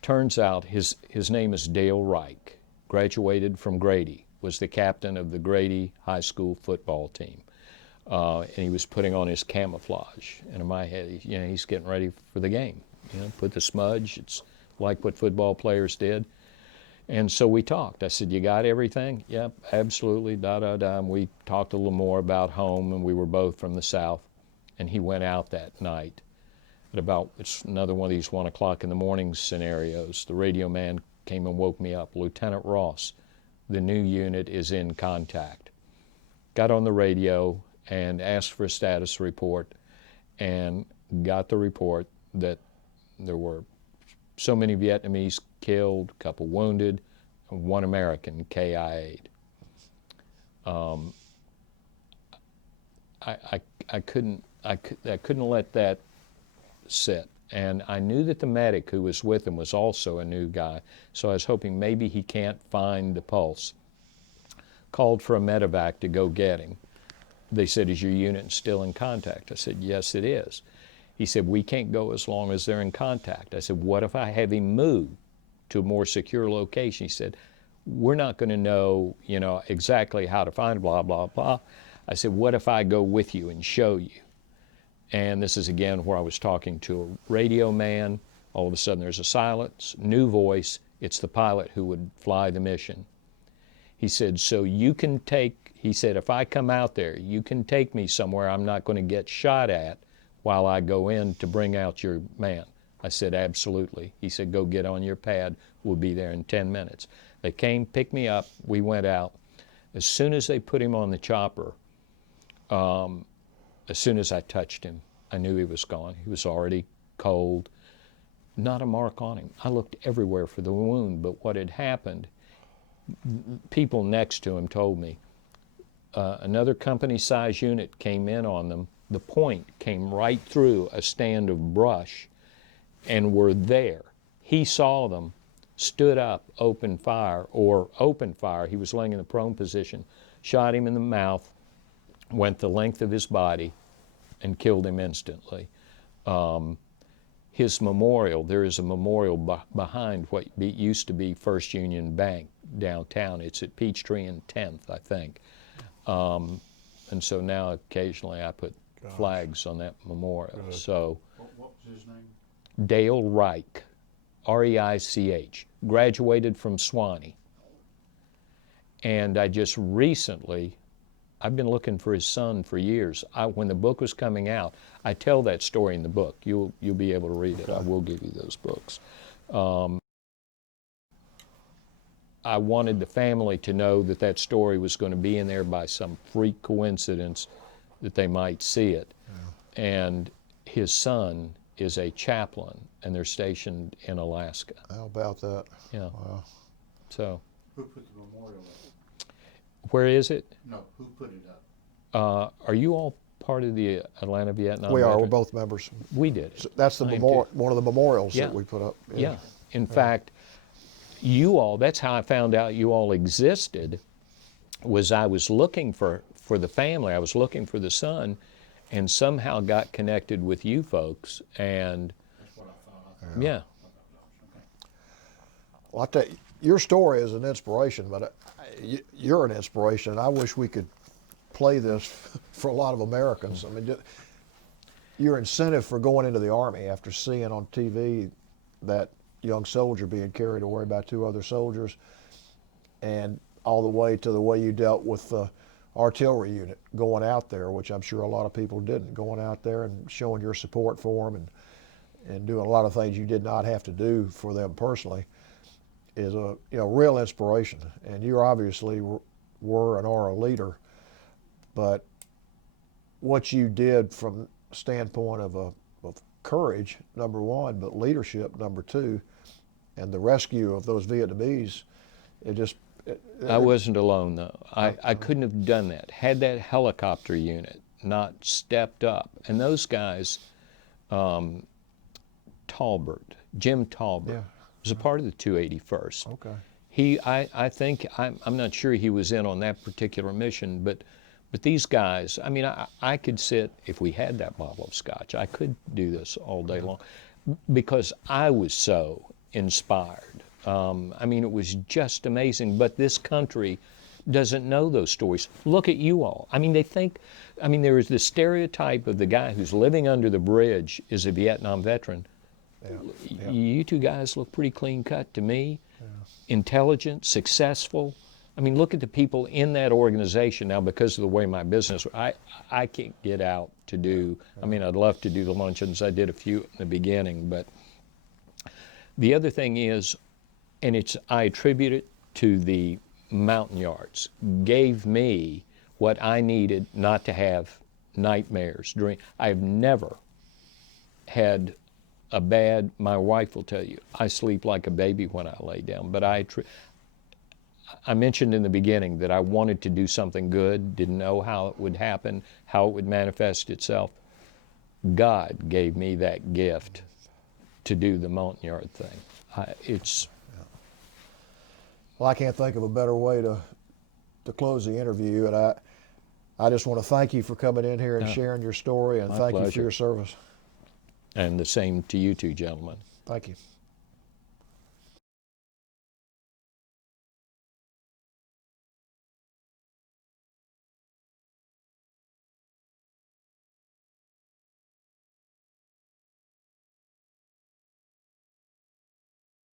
Turns out his name is Dale Reich, graduated from Grady, was the captain of the Grady High School football team. And he was putting on his camouflage. And in my head, he's getting ready for the game. Put the smudge, it's like what football players did. And so we talked. I said, you got everything? Yep, absolutely, And we talked a little more about home, and we were both from the South. And he went out that night. It's another one of these 1 o'clock in the morning scenarios. The radio man came and woke me up. Lieutenant Ross, the new unit is in contact. Got on the radio and asked for a status report and got the report that there were so many Vietnamese killed, a couple wounded. one American, KI-8. I couldn't let that sit. And I knew that the medic who was with him was also a new guy, so I was hoping maybe he can't find the pulse. Called for a medevac to go get him. They said, is your unit still in contact? I said, yes, it is. He said, we can't go as long as they're in contact. I said, what if I have him moved to a more secure location? He said, we're not going to know, exactly how to find blah, blah, blah. I said, what if I go with you and show you? And this is again where I was talking to a radio man. All of a sudden there's a silence, new voice. It's the pilot who would fly the mission. He said, so you can he said, if I come out there, you can take me somewhere I'm not going to get shot at while I go in to bring out your man. I said, absolutely. He said, go get on your pad. We'll be there in 10 minutes. They came, picked me up. We went out. As soon as they put him on the chopper, as soon as I touched him, I knew he was gone. He was already cold, not a mark on him. I looked everywhere for the wound, but what had happened, people next to him told me, another company-size unit came in on them. The point came right through a stand of brush and were there. He saw them, stood up, opened fire. He was laying in the prone position, shot him in the mouth, went the length of his body, and killed him instantly. His memorial, there is a memorial behind what used to be First Union Bank downtown. It's at Peachtree and 10th, I think. And so now occasionally I put flags on that memorial. Good. So, What was his name? Dale Reich, R-E-I-C-H, graduated from Swanee. And I just recently, I've been looking for his son for years. When the book was coming out, I tell that story in the book. You'll be able to read it. I will give you those books. I wanted the family to know that that story was going to be in there by some freak coincidence that they might see it. Yeah. And his son is a chaplain, and they're stationed in Alaska. How about that? Yeah. Wow. So. Who put the memorial up? Where is it? No, who put it up? Are you all part of the Atlanta Vietnam? We are. Veteran? We're both members. We did. So that's the one of the memorials that we put up. Yeah. In fact, you all, that's how I found out you all existed, was I was looking for the family. I was looking for the son, and somehow got connected with you folks. And That's what I thought. yeah. Well, I tell you, your story is an inspiration, but you're an inspiration. And I wish we could play this for a lot of Americans. I mean, your incentive for going into the Army after seeing on TV that young soldier being carried away by two other soldiers, and all the way to the way you dealt with the artillery unit going out there, which I'm sure a lot of people didn't, going out there and showing your support for them and doing a lot of things you did not have to do for them personally, is a real inspiration. And you obviously were and are a leader, but what you did from the standpoint of courage, number one, but leadership, number two, and the rescue of those Vietnamese, I wasn't alone, though. I couldn't have done that. Had that helicopter unit not stepped up, and those guys, Jim Talbert, was a part of the 281st. Okay. I think, I'm not sure he was in on that particular mission, but these guys, I mean, I could sit, if we had that bottle of scotch, I could do this all day long, because I was so inspired. I mean, it was just amazing, but this country doesn't know those stories. Look at you all. I mean, there is this stereotype of the guy who's living under the bridge is a Vietnam veteran. Yeah. You two guys look pretty clean cut to me, intelligent, successful. I mean, look at the people in that organization now. Because of the way my business, I can't get out to do, I mean, I'd love to do the luncheons. I did a few in the beginning, but the other thing is, and I attribute it to the mountain yards, gave me what I needed not to have nightmares. I've never had my wife will tell you, I sleep like a baby when I lay down, but I mentioned in the beginning that I wanted to do something good, didn't know how it would happen, how it would manifest itself. God gave me that gift to do the Montagnard thing. Well, I can't think of a better way to close the interview, and I just want to thank you for coming in here and sharing your story, and My thank you for pleasure. your service. And the same to you two gentlemen. Thank you.